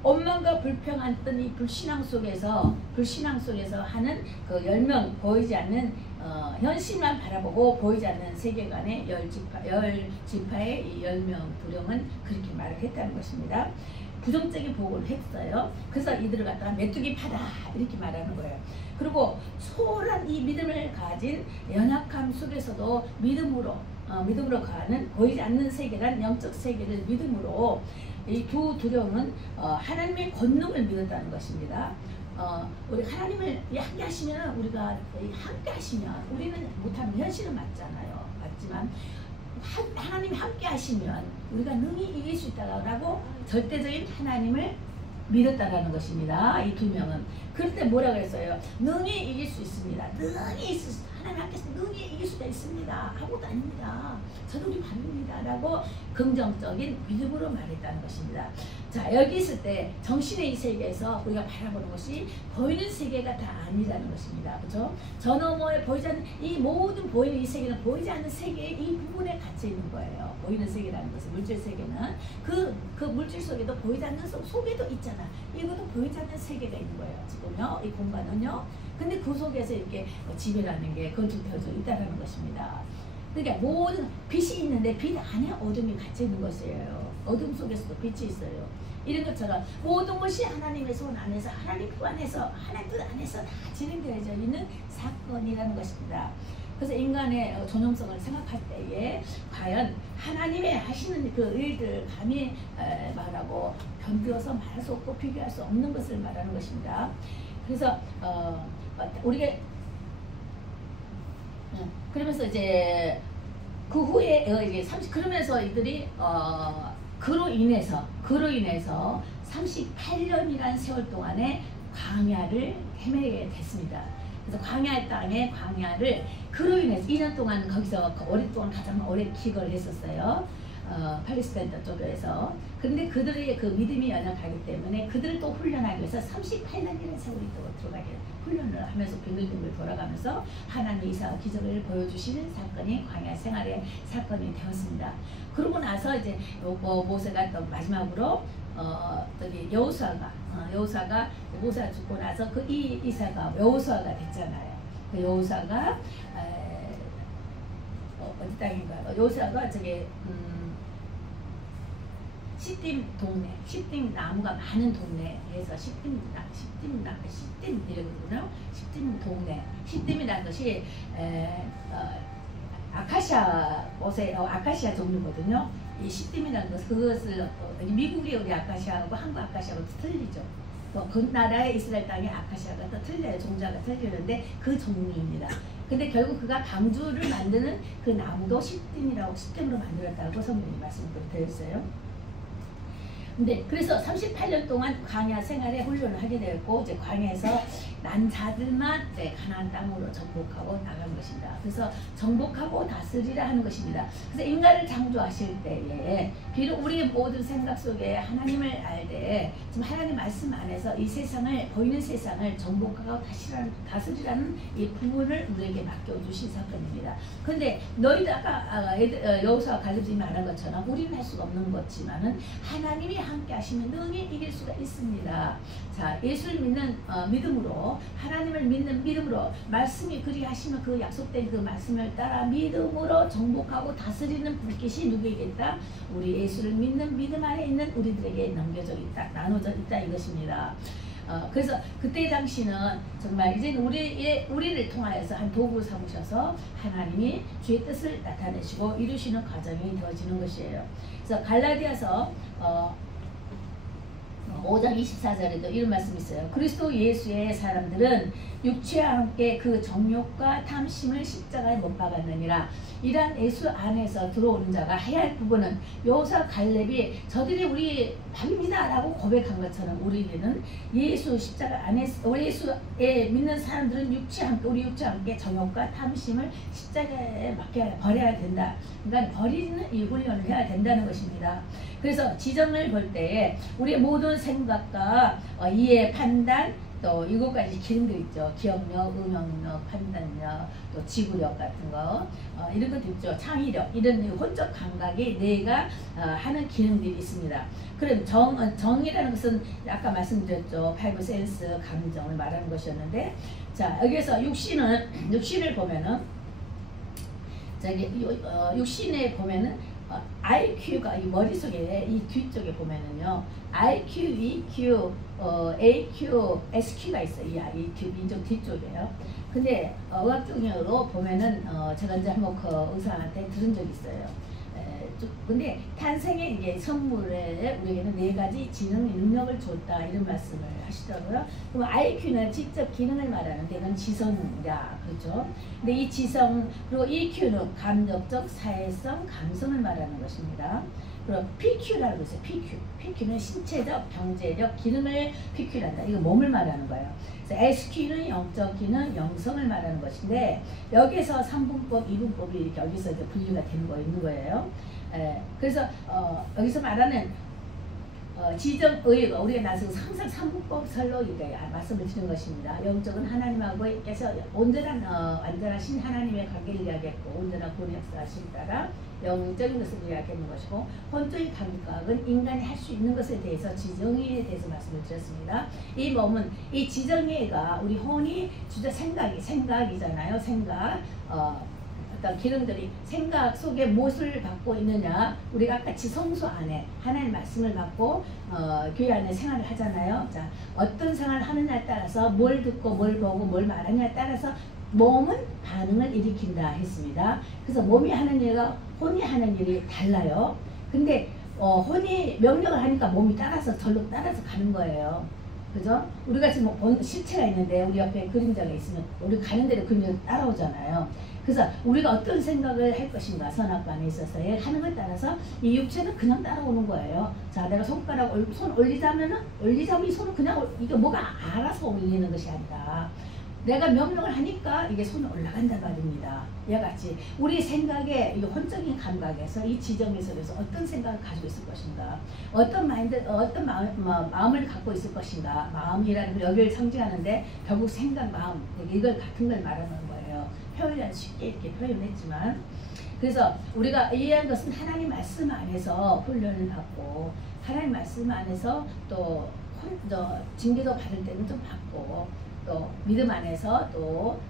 원망과 불평했던 이 불신앙 속에서 하는 그 10명 보이지 않는 현실만 바라보고 보이지 않는 세계관의 10지파의 이 10명 두령은 그렇게 말을 했다는 것입니다. 부정적인 보고를 했어요. 그래서 이들을 갖다가 메뚜기 파다 이렇게 말하는 거예요. 그리고 소홀한 이 믿음을 가진 연약함 속에서도 믿음으로 가는 보이지 않는 세계란 영적 세계를 믿음으로 이 두 두령은 하나님의 권능을 믿었다는 것입니다. 우리 하나님을 함께 하시면 우리가 함께 하시면 우리는 못하는 현실은 맞지만 하나님이 함께 하시면 우리가 능히 이길 수 있다라고 절대적인 하나님을 믿었다라는 것입니다. 이 두 명은. 그럴 때 뭐라고 했어요? 능히 이길 수 있습니다. 하나님 함께 능히 이길 수가 있습니다. 아무것도 아닙니다. 저도 우리 반입니다. 라고 긍정적인 믿음으로 말했다는 것입니다. 자, 여기 있을 때 정신의 이 세계에서 우리가 바라보는 것이 보이는 세계가 다 아니라는 것입니다. 그죠? 저 너머에 보이지 않는 이 모든 보이는 이 세계는 보이지 않는 세계의 이 부분에 갇혀 있는 거예요. 보이는 세계라는 것은 물질 세계는 그 물질 속에도 보이지 않는 속에도 있잖아. 이것도 보이지 않는 세계가 있는 거예요. 지금요, 이 공간은요. 근데 그 속에서 이렇게 지배라는 게 건축되어져 있다는 것입니다. 그러니까 모든 빛이 있는데 빛 안에 어둠이 갇혀 있는 것이에요. 어둠 속에서도 빛이 있어요. 이런 것처럼 모든 것이 하나님의 손 안에서 하나님 그 안에서 하나님 뜻 안에서 다 진행되어져 있는 사건이라는 것입니다. 그래서 인간의 존엄성을 생각할 때에 과연 하나님의 하시는 그 일들 감히 말하고 견디어서 말할 수 없고 비교할 수 없는 것을 말하는 것입니다. 그래서 우리가 그러면서 이제 그 후에 이제 그러면서 이들이 그로 인해서 38년이라는 세월 동안에 광야를 헤매게 됐습니다. 그래서 광야의 땅에 광야를 그로 인해서 2년 동안 거기서 오랫동안 가장 오래 기거를 했었어요. 팔레스타인 쪽에서. 그런데 그들의 그 믿음이 연약하기 때문에 그들을 또 훈련하기 위해서 38년이라는 세월이 또 들어가게 훈련을 하면서 빙글빙글 돌아가면서 하나님의 이상한 기적을 보여주시는 사건이 광야 생활의 사건이 되었습니다. 그러고 나서 이제 모세가 또 마지막으로 저기 여호수아가 모세가 죽고 나서 그 이사가 여호수아가 됐잖아요. 그 여호수아가 어디 땅인가요? 여호수아가 저기 시딤 동네, 시딤 나무가 많은 동네에서 시딤 이러거든요. 시딤 동네, 시딤이라는 것이 아카시아 옷의 아카시아 종류거든요. 이 시딤이라는 것 그것을 미국의 우리 아카시아하고 한국 아카시아하고 틀리죠. 그 나라의 이스라엘 땅의 아카시아가 또 틀려요. 종자가 틀리는데 그 종류입니다. 근데 결국 그가 방주를 만드는 그 나무도 시딤으로 만들었다고 성경이 말씀을 드렸어요. 근데 그래서 38년 동안 광야 생활에 훈련을 하게 되었고 이제 광야에서 난 자들만 이제 가나안 땅으로 정복하고 나간 것입니다. 그래서 정복하고 다스리라 하는 것입니다. 그래서 인간을 창조하실 때에 비록 우리의 모든 생각 속에 하나님을 알되 지금 하나님 말씀 안에서 이 세상을 보이는 세상을 정복하고 다스리라는 이 부분을 우리에게 맡겨주신 사건입니다. 그런데 너희들 아까 여호수아 갈렙이 말한 것처럼 우리는 할 수가 없는 것지만은 하나님이 함께 하시면 능히 이길 수가 있습니다. 자, 예수를 믿는 믿음으로 하나님을 믿는 믿음으로 말씀이 그리하시면 그 약속된 그 말씀을 따라 믿음으로 정복하고 다스리는 불빛이 누구에게 있다? 우리 예수를 믿는 믿음 안에 있는 우리들에게 넘겨져 있다, 나눠져 있다 이것입니다. 그래서 그때 당시는 정말 이제 우리를 통하여서 한 도구를 삼으셔서 하나님이 주의 뜻을 나타내시고 이루시는 과정이 되어지는 것이에요. 그래서 갈라디아서 5장 24절에도 이런 말씀이 있어요. 그리스도 예수의 사람들은 육체와 함께 그 정욕과 탐심을 십자가에 못 박았느니라. 이러한 예수 안에서 들어오는 자가 해야 할 부분은 여호수아 갈렙이 저들이 우리 밥입니다 라고 고백한 것처럼 우리는 예수 십자가 안에서 우리 예수에 믿는 사람들은 우리 육체와 함께 정욕과 탐심을 십자가에 버려야 된다. 그러니까 버리는 이 훈련을 해야 된다는 것입니다. 그래서 지정을 볼 때에 우리의 모든 생각과 이해, 판단, 또 7가지 기능들 있죠. 기억력, 응용력, 판단력, 또 지구력 같은 거 이런 것도 있죠. 창의력 이런 혼적 감각이 내가 하는 기능들이 있습니다. 그럼 정이라는 것은 아까 말씀드렸죠. 파이브 센스 감정을 말하는 것이었는데 자 여기에서 육신을 보면은 저기 육신에 보면은 IQ가 이 머릿속에 이 뒤쪽에 보면은요 IQ, EQ, AQ, SQ가 있어요. 이 인종 뒤쪽이에요. 근데 의학적으로 보면은 제가 이제 한번 그 의사한테 들은 적이 있어요. 근데 탄생의 이게 성물에 우리에게는 4가지 지능 능력을 줬다 이런 말씀을 하시더라고요. 그럼 IQ는 직접 기능을 말하는데 이건 지성이다 그렇죠. 근데 이 지성 그리고 EQ는 감정적 사회성 감성을 말하는 것입니다. 그리고 PQ라고 있어요. PQ는 신체적 경제적 기능을 PQ란다. 이거 몸을 말하는 거예요. 그래서 SQ는 영적 기능 영성을 말하는 것인데 여기서 3분법 2분법이 이렇게 여기서 이제 분류가 되는 거 있는 거예요. 그래서 여기서 말하는 지정의가 우리가 나서 항상 3분법설로 이렇게 말씀을 드리는 것입니다. 영적은 하나님하고께서 온전한 완전하신 하나님의 관계를 이야기했고 온전한 구원의 역사하심 따라 영적인 것을 이야기하는 것이고 혼적인 감각은 인간이 할 수 있는 것에 대해서 지정의에 대해서 말씀을 드렸습니다. 이 몸은 이 지정의가 우리 혼이 주저 생각이잖아요. 생각 어떤 기능들이 생각 속에 무엇을 받고 있느냐 우리가 아까 지성소 안에 하나님의 말씀을 받고 교회 안에 생활을 하잖아요. 자 어떤 생활을 하느냐에 따라서 뭘 듣고 뭘 보고 뭘 말하느냐에 따라서 몸은 반응을 일으킨다 했습니다. 그래서 몸이 하는 일과 혼이 하는 일이 달라요. 근데 혼이 명령을 하니까 몸이 따라서 절로 따라서 가는 거예요. 그죠? 우리가 지금 실체가 있는데 우리 옆에 그림자가 있으면 우리 가는 대로 그림자가 따라오잖아요. 그래서 우리가 어떤 생각을 할 것인가 선악관에 있어서 하는 것에 따라서 이 육체는 그냥 따라오는 거예요. 자, 내가 손 올리자면은 이 손은 그냥 이게 뭐가 알아서 올리는 것이 아니라 내가 명령을 하니까 이게 손이 올라간단 말입니다. 이와 같이 우리 생각의 이 혼적인 감각에서 이 지점에서 어떤 생각을 가지고 있을 것인가, 어떤 마음을 갖고 있을 것인가. 마음이라는 걸 여기를 상징하는데 결국 생각, 마음 이걸 같은 걸 말하는 거예요. 표현은 쉽게 이렇게 표현했지만, 그래서 우리가 이해한 것은 하나님 말씀 안에서 훈련을 받고 하나님 말씀 안에서 또 징계도 받을 때는 좀 받고 또 믿음 안에서 또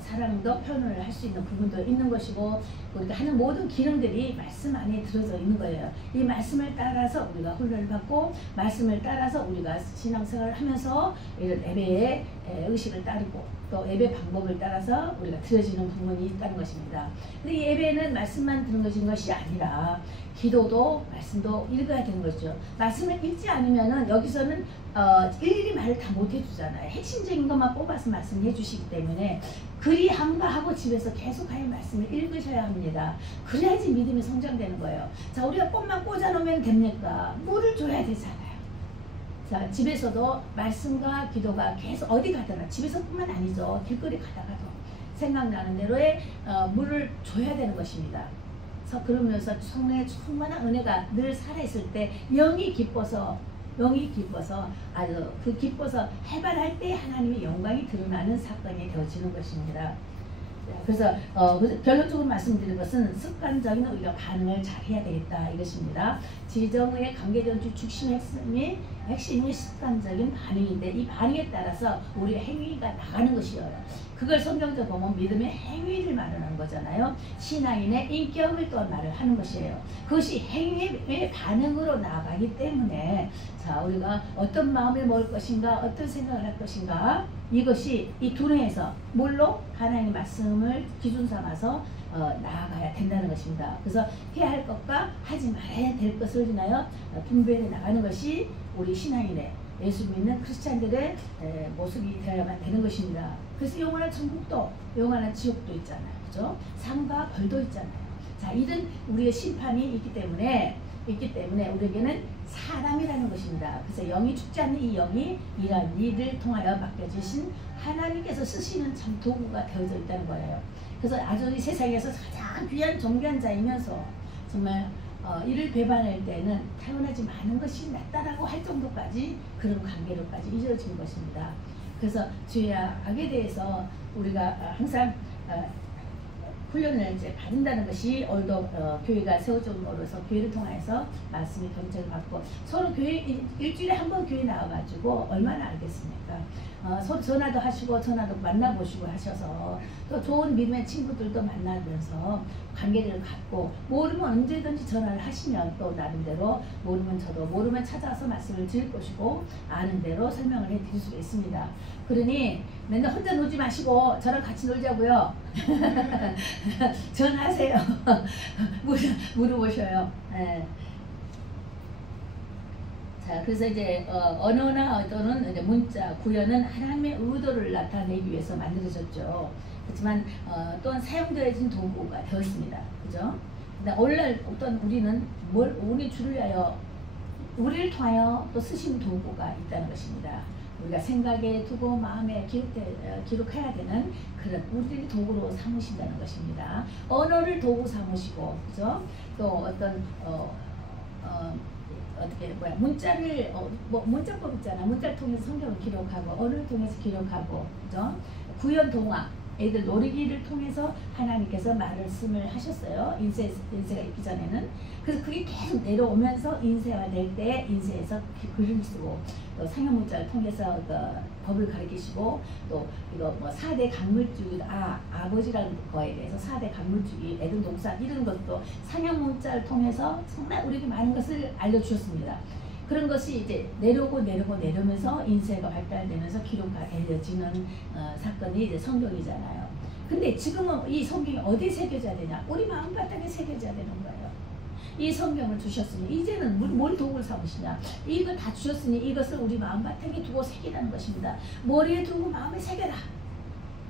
사랑도 표현을 할 수 있는 부분도 있는 것이고, 우리가 하는 모든 기능들이 말씀 안에 들어져 있는 거예요. 이 말씀을 따라서 우리가 훈련을 받고 말씀을 따라서 우리가 신앙생활을 하면서 이런 예배의 의식을 따르고 또 예배 방법을 따라서 우리가 드려지는 부분이 있다는 것입니다. 근데 이 예배는 말씀만 듣는 것이 아니라 기도도 말씀도 읽어야 되는 거죠. 말씀을 읽지 않으면은 여기서는 일일이 말을 다 못 해주잖아요. 핵심적인 것만 뽑아서 말씀해 주시기 때문에 그리 한가하고 집에서 계속하여 말씀을 읽으셔야 합니다. 그래야지 믿음이 성장되는 거예요. 자, 우리가 꽃만 꽂아놓으면 됩니까? 물을 줘야 되잖아요. 자, 집에서도 말씀과 기도가 계속 어디 가더라, 집에서뿐만 아니죠. 길거리 가다가도 생각나는 대로의 물을 줘야 되는 것입니다. 그러면서 성령의 충만한 은혜가 늘 살아있을 때 영이 기뻐서 아주 기뻐서 해발할 때 하나님의 영광이 드러나는 사건이 되어지는 것입니다. 그래서 결론적으로 말씀드린 것은 습관적인 우리가 반응을 잘 해야 되겠다 이것입니다. 지정의 관계된 핵심이 습관적인 반응인데 이 반응에 따라서 우리의 행위가 나가는 것이에요. 그걸 성경적으로 보면 믿음의 행위를 말하는 거잖아요. 신앙인의 인격을 또 말을 하는 것이에요. 그것이 행위의 반응으로 나아가기 때문에 자, 우리가 어떤 마음을 먹을 것인가, 어떤 생각을 할 것인가, 이것이 이 두뇌에서 뭘로 하나님의 말씀을 기준 삼아서 나아가야 된다는 것입니다. 그래서 해야 할 것과 하지 말아야 될 것을 인하여 분별해 나가는 것이 우리 신앙인의 예수 믿는 크리스찬들의 모습이 되어야만 되는 것입니다. 그래서 영원한 천국도 영원한 지옥도 있잖아요. 그죠? 상과 벌도 있잖아요. 자, 이런 우리의 심판이 있기 때문에 우리에게는 사람이라는 것입니다. 그래서 영이 죽지 않는 이 영이 이러한 일을 통하여 맡겨주신 하나님께서 쓰시는 참 도구가 되어져 있다는 거예요. 그래서 아주 이 세상에서 가장 귀한 존귀한 자이면서 정말 이를 배반할 때는 태어나지 많은 것이 낫다라고 할 정도까지 그런 관계로까지 이어진 것입니다. 그래서 죄의 악에 대해서 우리가 항상 훈련을 이제 받는다는 것이 오늘도 교회가 세워줌으로써 교회를 통해서 말씀의 경책을 받고 서로 교회 일주일에 한 번 교회 나와가지고 얼마나 알겠습니까? 서로 전화도 하시고 전화도 만나보시고 하셔서 또 좋은 믿음의 친구들도 만나면서 관계를 갖고 모르면 언제든지 전화를 하시면 또 나름대로 모르면 저도 모르면 찾아서 말씀을 드릴 것이고 아는 대로 설명을 해드릴 수가 있습니다. 그러니 맨날 혼자 놀지 마시고 저랑 같이 놀자고요. 전화하세요. 물어보셔요. 네. 자, 그래서 이제 언어나 또는 이제 문자, 구현은 하나님의 의도를 나타내기 위해서 만들어졌죠. 그렇지만 또한 사용되어진 도구가 되었습니다. 그죠? 근데 오늘날 어떤 우리는 우리 주를 위하여 우리를 통하여 또 쓰시는 도구가 있다는 것입니다. 우리가 생각에 두고 마음에 기록해야 되는 그런 우리들이 도구로 삼으신다는 것입니다. 언어를 도구 삼으시고, 그죠? 또 어떤 문자를 문자법 있잖아. 문자를 통해서 성경을 기록하고 언어를 통해서 기록하고, 그죠? 구현 동화, 애들 놀이기를 통해서 하나님께서 말씀을 하셨어요. 인쇄가 있기 전에는. 그래서 그게 계속 내려오면서 인쇄화 될 때 인쇄해서 글을 쓰고 또 상형 문자를 통해서 법을 가르치시고 또 이거 4대 강물주기 아버지라는 거에 대해서 4대 강물주기 애들 동산 이런 것도 상형 문자를 통해서 정말 우리에게 많은 것을 알려주셨습니다. 그런 것이 이제 내려오면서 인쇄가 발달되면서 기록가 알려지는 사건이 이제 성경이잖아요. 근데 지금은 이 성경이 어디에 새겨져야 되냐? 우리 마음바닥에 새겨져야 되는 거예요. 이 성경을 주셨으니 이제는 뭘 도구를 삼으시냐? 이걸 다 주셨으니 이것을 우리 마음바닥에 두고 새기라는 것입니다. 머리에 두고 마음에 새겨라.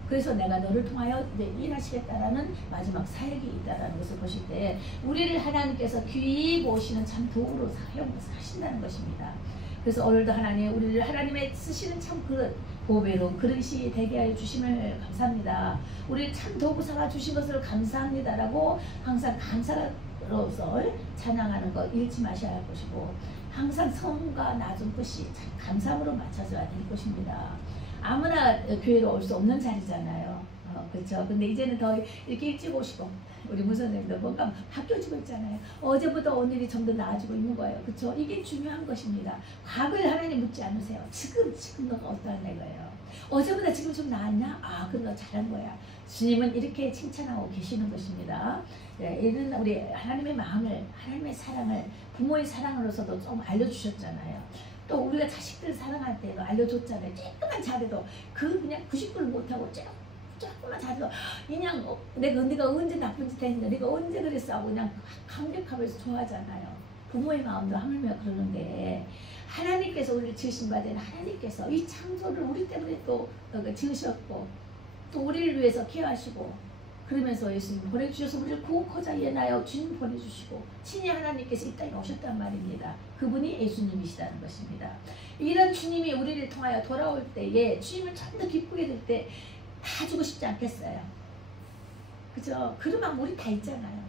그래서 내가 너를 통하여 일하시겠다라는 마지막 사역이 있다라는 것을 보실 때 우리를 하나님께서 귀히 보시는 참 도구로 사용하신다는 것입니다. 그래서 오늘도 하나님 우리를 하나님의 쓰시는 참 그릇, 보배로운 그릇이 되게 하여 주심을 감사합니다. 우리를 참 도구 삼아 주신 것을 감사합니다라고 항상 감사로서 찬양하는 것 잃지 마셔야 할 것이고 항상 성과 낮은 것이 감사함으로 맞춰져야 될 것입니다. 아무나 교회로 올 수 없는 자리잖아요. 그렇죠. 근데 이제는 더 이렇게 일찍 오시고 우리 무선생님도 뭔가 바뀌어지고 있잖아요. 어제보다 오늘이 좀 더 나아지고 있는 거예요. 그렇죠. 이게 중요한 것입니다. 과거를 하나님 묻지 않으세요. 지금 너가 어떠한 거예요. 어제보다 지금 좀 나았냐? 아, 그럼 너 잘한 거야. 주님은 이렇게 칭찬하고 계시는 것입니다. 네, 이는 우리 하나님의 마음을, 하나님의 사랑을, 부모의 사랑으로서도 좀 알려주셨잖아요. 또 우리가 자식들 사랑할 때도 알려줬잖아요. 조금만 잘해도 그냥 90%를 못하고 조금만 잘해도 그냥 내가 언제 나쁜 짓 했는데 내가 언제 그랬어 하고 그냥 감격하면서 좋아하잖아요. 부모의 마음도 하물며 그러는데 하나님께서 우리를 지으신 바 된 하나님께서 이 창조를 우리 때문에 또 지으셨고 또 우리를 위해서 케어하시고 그러면서 예수님 보내주셔서 우리를 구원코자 인하여 주님 보내주시고 친히 하나님께서 이 땅에 오셨단 말입니다. 그분이 예수님이시다는 것입니다. 이런 주님이 우리를 통하여 돌아올 때에 주님을 좀 더 기쁘게 될 때 다 주고 싶지 않겠어요? 그죠? 그러면 우리 다 있잖아요.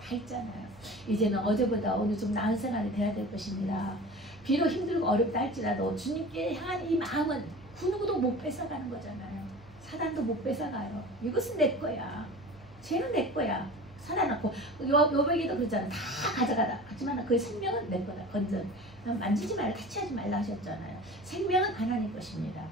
다 있잖아요. 이제는 어제보다 오늘 좀 나은 생활이 돼야 될 것입니다. 비록 힘들고 어렵다 할지라도 주님께 향한 이 마음은 그 누구도 못 뺏어가는 거잖아요. 사단도 못 뺏어가요. 이것은 내 거야. 쟤는 내 거야. 살아났고 요백이도 그러잖아. 다 가져가라. 하지만 그 생명은 내 거다. 건전. 만지지 말라. 타치하지 말라 하셨잖아요. 생명은 하나님 것입니다.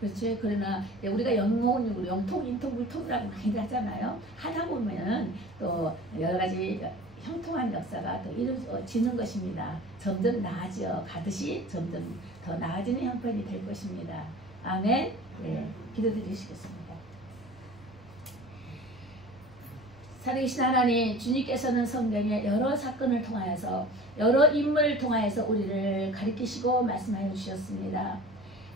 그렇지. 그러나 우리가 영혼으로 영통, 인통, 물통이라고 많이 하잖아요. 하다 보면 또 여러 가지 형통한 역사가 또 이루어지는 것입니다. 점점 나아져 가듯이 점점 더 나아지는 형편이 될 것입니다. 아멘. 네, 기도드리시겠습니다. 살아계신 하나님, 주님께서는 성경의 여러 사건을 통하여서 여러 인물을 통하여서 우리를 가리키시고 말씀하여 주셨습니다.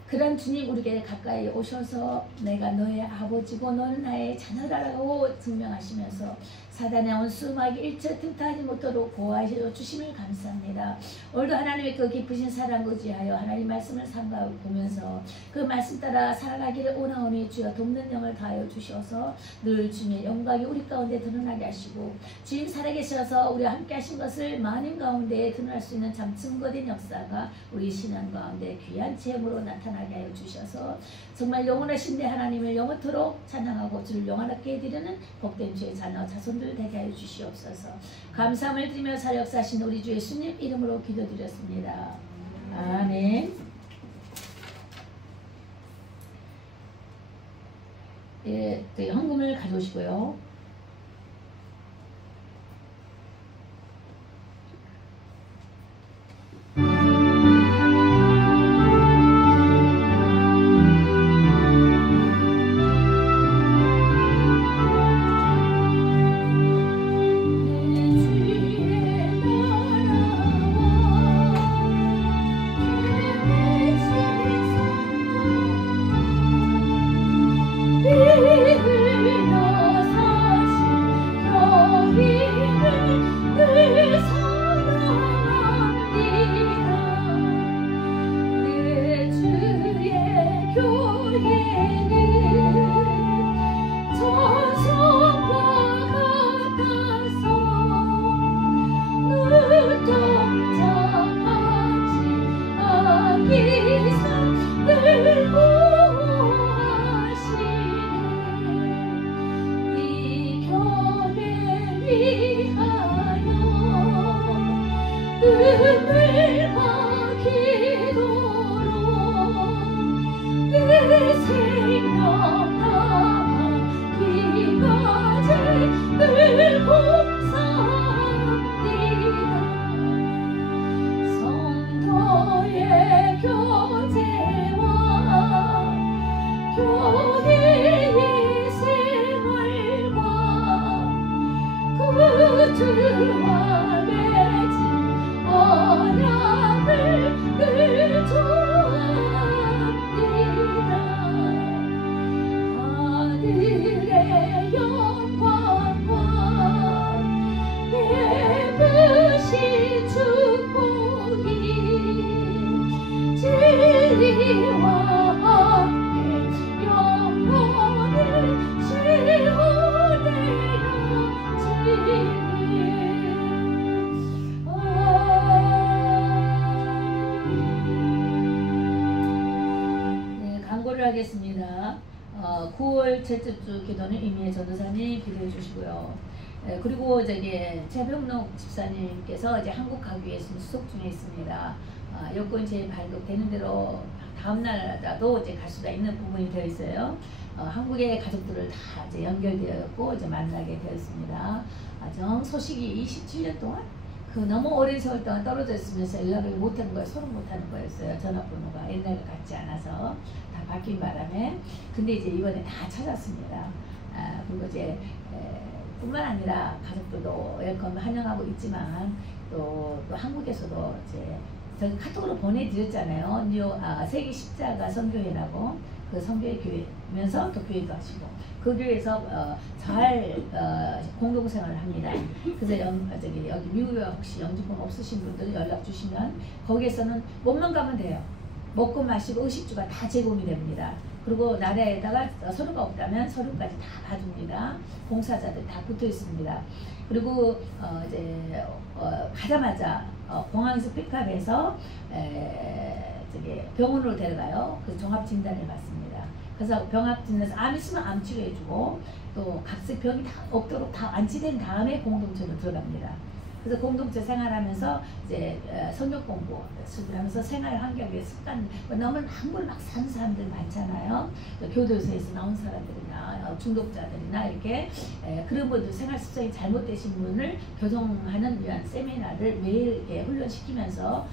그런 주님 우리에게 가까이 오셔서 내가 너의 아버지고 너는 나의 자녀라고 증명하시면서 사단의 온 수막이 일체 틈타지 못하도록 보호하여 주심을 감사합니다. 오늘도 하나님의 그 깊으신 사랑 의지하여 하나님 말씀을 삼가보면서 그 말씀 따라 살아가기를 원하오니 주여 돕는 영을 다하여 주셔서 늘 주님의 영광이 우리 가운데 드러나게 하시고 주님 살아계셔서 우리와 함께 하신 것을 많은 가운데 드러날 수 있는 참 증거된 역사가 우리 신앙 가운데 귀한 체험으로 나타나게 하여 주셔서 정말 영원하신 내 하나님을 영원토록 찬양하고 주를 영원하게 해드리는 복된 주의 자녀 자손들 되게 하여 주시옵소서. 감사함을 드리며 사역사신 우리 주 예수님 이름으로 기도드렸습니다. 아멘. 예, 헌금을 가져오시고요. 내 생각 함께 영혼을 네, 광고를 하겠습니다. 9월 셋째 주 기도는 이미혜 전도사님 기도해 주시고요. 그리고 저기 최병록 집사님께서 이제 한국 가기 위해서 수속 중에 있습니다. 여권 제 발급되는 대로 다음 날라도 이제 갈 수가 있는 부분이 되어 있어요. 한국의 가족들을 다 이제 연결되었고 이제 만나게 되었습니다. 정 소식이 27년 동안 너무 오랜 세월 동안 떨어져 있으면서 연락을 못하는 거예요. 서로 못하는 거였어요. 전화번호가 옛날 같지 않아서 다 바뀐 바람에. 근데 이제 이번에 다 찾았습니다. 그리고 이제 뿐만 아니라 가족들도 웰컴 환영하고 있지만 또 한국에서도 이제 저희 카톡으로 보내드렸잖아요. 세계 십자가 선교회라고 그 선교회 교회면서 또 교회도 하시고 그 교회에서 잘 공동생활을 합니다. 그래서 여기 미국에 혹시 영주권 없으신 분들은 연락 주시면 거기에서는 몸만 가면 돼요. 먹고 마시고 의식주가 다 제공이 됩니다. 그리고 나라에다가 서류가 없다면 서류까지 다 봐줍니다. 봉사자들 다 붙어 있습니다. 그리고 이제 가자마자 공항에서 픽업해서 병원으로 데려가요. 그 종합 진단을 받습니다. 그래서 병합 진단에서 암 있으면 암 치료해주고 또 각색 병이 다 없도록 다 완치된 다음에 공동체로 들어갑니다. 그래서 공동체 생활하면서 이제 성경 공부 하면서 생활 환경의 습관 너무 함부로 막 사는 사람들 많잖아요. 교도소에서 나온 사람들이나 중독자들이나 이렇게 그런 분들 생활 습성이 잘못되신 분을 교정하는 위한 세미나를 매일 이렇게 훈련시키면서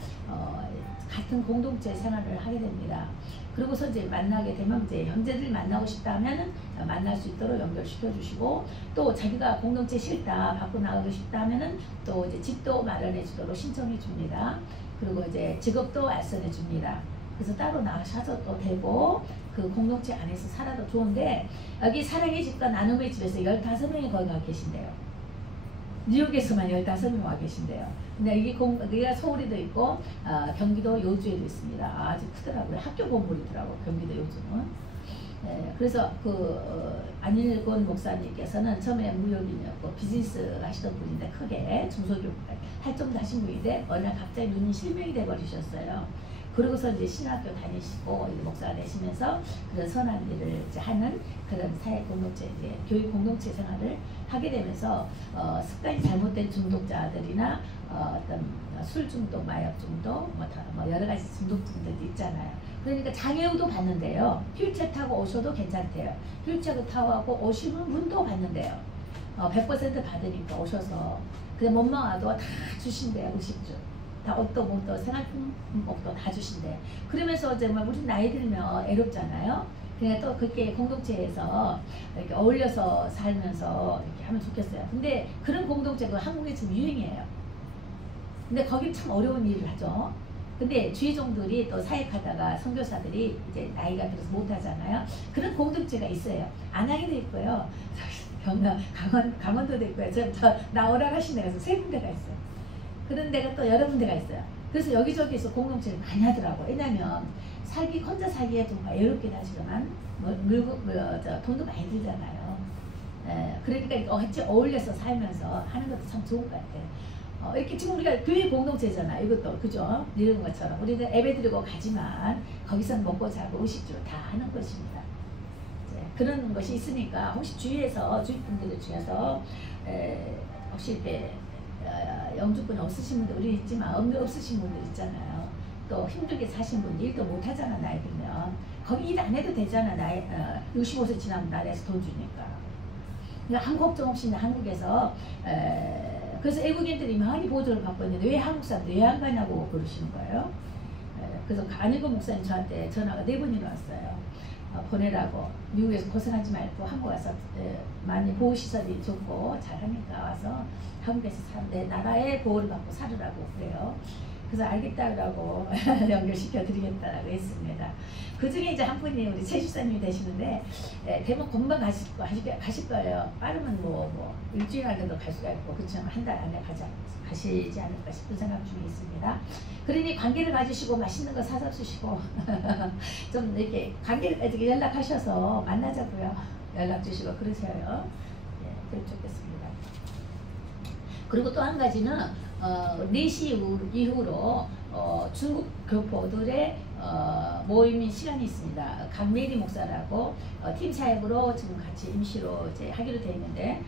같은 공동체 생활을 하게 됩니다. 그러고서 이제 만나게 되면 이제 형제들 만나고 싶다면 만날 수 있도록 연결시켜 주시고 또 자기가 공동체 싫다 밖으로 나가고 싶다 하면은 또 이제 집도 마련해 주도록 신청해 줍니다. 그리고 이제 직업도 알선해 줍니다. 그래서 따로 나가셔도 되고 그 공동체 안에서 살아도 좋은데 여기 사랑의 집과 나눔의 집에서 15명이 거기 가 계신대요. 뉴욕에서만 15명 와 계신대요. 근데 여기가 서울에도 있고 경기도 요주에도 있습니다. 아주 크더라고요. 학교 건물이더라고요. 경기도 요주는. 그래서 안일권 목사님께서는 처음에 무역인이었고 비즈니스 하시던 분인데 크게 중소기업 할 정도 하신 분인데 어느 날 갑자기 눈이 실명이 돼버리셨어요. 그러고서 이제 신학교 다니시고 목사가 되시면서 그런 선한 일을 이제 하는 그런 사회 공동체, 이제 교육 공동체 생활을 하게 되면서 습관이 잘못된 중독자들이나 어떤 술 중독, 마약 중독, 뭐 여러 가지 중독들도 있잖아요. 그러니까 장애우도 받는데요. 휠체어 타고 오셔도 괜찮대요. 휠체어 타고 오시는 분도 받는데요. 100% 받으니까 오셔서 그냥 몸만 와도 다 주신대요. 의식주. 다 옷도 뭐도 생활품 옷도 다 주신대요. 그러면서 정말 우리 나이 들면 애롭잖아요. 그냥 또 그렇게 공동체에서 이렇게 어울려서 살면서 이렇게 하면 좋겠어요. 근데 그런 공동체가 한국에 지금 유행이에요. 근데 거기 참 어려운 일을 하죠. 근데 주의종들이 또 사역하다가 선교사들이 이제 나이가 들어서 못하잖아요. 그런 공동체가 있어요. 안양에도 있고요. 강원도도 있고요. 나 오라가신 데가 3군데가 있어요. 그런 데가 또 여러 군데가 있어요. 그래서 여기저기서 공동체를 많이 하더라고요. 왜냐면 혼자 살기에 좀 외롭긴 하지만 돈도 많이 들잖아요. 그러니까 같이 어울려서 살면서 하는 것도 참 좋은 것 같아요. 이렇게 지금 우리가 교회 공동체잖아요. 이것도 그죠? 이런 것처럼 우리는 예배드리고 가지만 거기서 먹고 자고 의식주로 다 하는 것입니다. 그런 것이 있으니까 혹시 주위에서 주위분들 중에서 혹시 이렇게 영주권이 없으신 분들 우리 있지만 없으신 분들 있잖아요. 또 힘들게 사신 분 일도 못하잖아. 나이 들면 거기 일 안 해도 되잖아. 나이 65세 지나면 나라에서 돈 주니까. 그러니까 아무 걱정 없이 한국에서 그래서 외국인들이 많이 보조를 받고 있는데 왜 한국 사람들 왜 안 가냐고 그러시는 거예요. 그래서 안일권 목사님 저한테 전화가 4번이나 왔어요. 보내라고. 미국에서 고생하지 말고 한국 와서 많이 보호시설이 좋고 잘하니까 와서 한국에서 내 나라의 보호를 받고 살으라고 그래요. 그래서 알겠다고 연결시켜 드리겠다라고 했습니다. 그 중에 이제 한 분이 우리 최 집사님이 되시는데, 대면 금방 가실 거예요. 빠르면 뭐 일주일 안에도 갈 수가 있고, 그렇지만 한 달 안에 가시지 않을까 싶은 생각 중에 있습니다. 그러니 관계를 가지시고 맛있는 거 사다 주시고 좀 이렇게 관계를 연락하셔서 만나자고요. 연락 주시고 그러세요. 예, 그럼 좋겠습니다. 그리고 또 한 가지는 4시 이후로 중국 교포들의 모임 시간이 있습니다. 강메리 목사라고 팀 사역으로 지금 같이 임시로 이제 하기로 되어 있는데,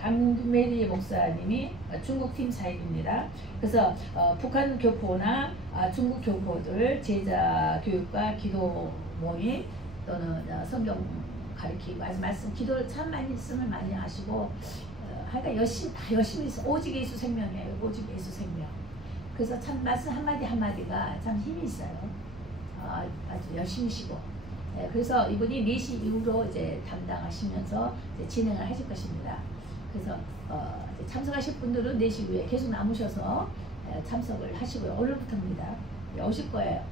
강메리 목사님이 중국 팀 사역입니다. 그래서 북한 교포나 중국 교포들 제자 교육과 기도 모임 또는 성경 가르치고 아주 말씀 기도를 참 말씀을 많이 하시고, 하여간 열심히 있어. 오직 예수 생명이에요. 오직 예수 생명. 그래서 참 말씀 한마디 한마디가 참 힘이 있어요. 아주 열심히시고. 그래서 이분이 4시 이후로 이제 담당하시면서 이제 진행을 하실 것입니다. 그래서 이제 참석하실 분들은 4시 이후에 계속 남으셔서 참석을 하시고요. 오늘부터입니다. 오실 거예요.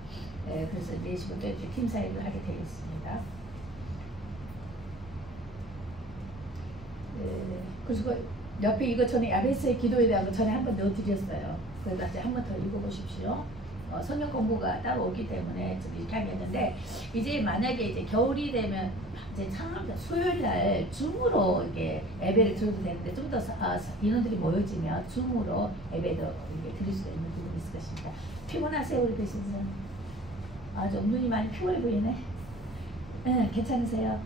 그래서 4시부터 이제 팀 사역을 하게 되겠습니다. 그리고 옆에 이거 전에 야베스의 기도에 대한 거 전에 한번 넣어드렸어요. 그래서 이제 한 번 더 읽어보십시오. 성경 공부가 따로 오기 때문에 좀 이렇게 하겠는데, 이제 만약에 이제 겨울이 되면 이제 수요일 날 줌으로 이게 예배를 드려도 되는데, 좀 더 인원들이 모여지면 줌으로 예배도 이렇게 드릴 수 있는 부분이 있을 것입니다. 피곤하세요, 우리 배신자? 좀 눈이 많이 피곤해 보이네. 괜찮으세요?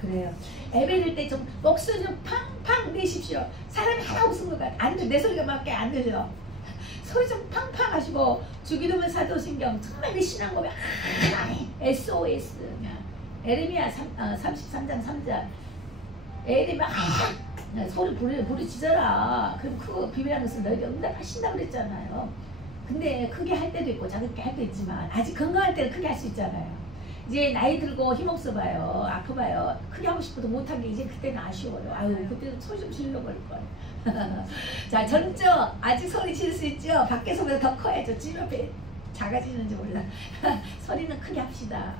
그래요. 예배 드릴 때 좀 목소리 좀 팡팡 내십시오. 사람이 하나 없은 것 같아. 안 들려. 내 소리가 밖에 안 들려. 소리 좀 팡팡 하시고, 주기도문 사도신경 정말 신앙 고백 SOS 에레미야 33장 3절 에레미야 소리 부르짖어라. 그럼 그 비밀한 것을 너희가 응답하신다고 그랬잖아요. 근데 크게 할 때도 있고 작게 할 때도 있지만, 아직 건강할 때는 크게 할 수 있잖아요. 이제 나이 들고 힘없어 봐요. 아파 봐요. 크게 하고 싶어도 못한 게 이제 그때는 아쉬워요. 아유, 그때는 소리 좀 질러버릴 걸. 자, 젊죠? 아직 소리 지를 수 있죠? 밖에 소리가 더 커야죠. 집 옆에 작아지는지 몰라. 소리는 크게 합시다.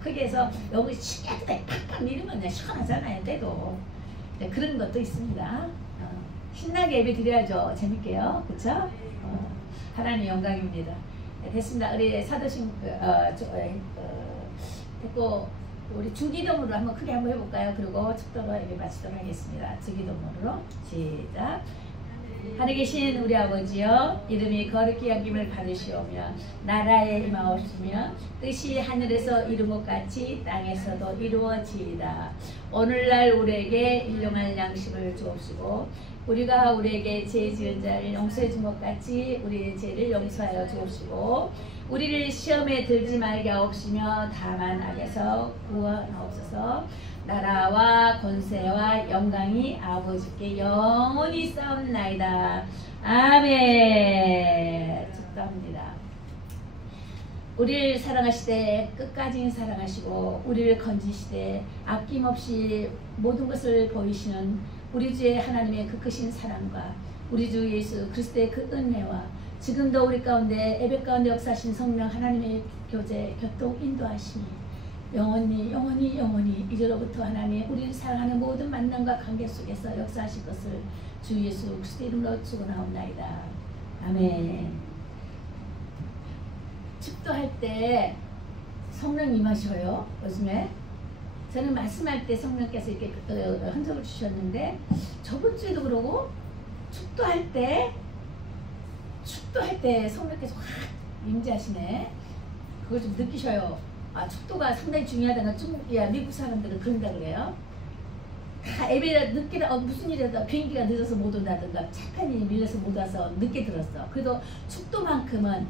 크게 해서 여기 신기하게 팍팍 밀으면 시원하잖아요. 때도. 네, 그런 것도 있습니다. 신나게 예배 드려야죠. 재밌게요. 그쵸? 하나님 영광입니다. 네, 됐습니다. 우리 사도신 됐고, 우리 주기도문으로 한번 크게 한번 해볼까요? 그리고 축도로 예배 마치도록 하겠습니다. 주기도문으로 시작. 하늘에 계신 우리 아버지여, 이름이 거룩히 여김을 받으시오며 나라에 임하옵시며 뜻이 하늘에서 이룬 것 같이 땅에서도 이루어지이다. 오늘날 우리에게 일용할 양식을 주옵시고, 우리가 우리에게 죄 지은 자를 용서해 준 것 같이 우리의 죄를 용서하여 주옵시고, 우리를 시험에 들지 말게 하옵시며 다만 악에서 구원하옵소서. 나라와 권세와 영광이 아버지께 영원히 싸움나이다. 아멘. 축도합니다. 우리를 사랑하시되 끝까지 사랑하시고, 우리를 건지시되 아낌없이 모든 것을 보이시는 우리 주의 하나님의 그 크신 사랑과 우리 주 예수 그리스도의 그 은혜와 지금도 우리 가운데 예배 가운데 역사하신 성령 하나님의 교제 교통 인도하심이 영원히 이제로부터 하나님 우리를 사랑하는 모든 만남과 관계 속에서 역사하실 것을 주 예수 그리스도 이름으로 축원하옵나이다. 아멘. 축도할 때 성령 임하셔요. 요즘에 저는 말씀할 때 성령께서 이렇게 흔적을 주셨는데, 저번 주에도 그러고 축도할 때 성령께서 확 임재하시네. 그걸 좀 느끼셔요. 축도가 상당히 중요하다는 중국이야 미국 사람들은 그런다 그래요. 다 예배 늦게 무슨 일이라도 비행기가 늦어서 못 온다든가 차편이 밀려서 못 와서 늦게 들었어. 그래도 축도만큼은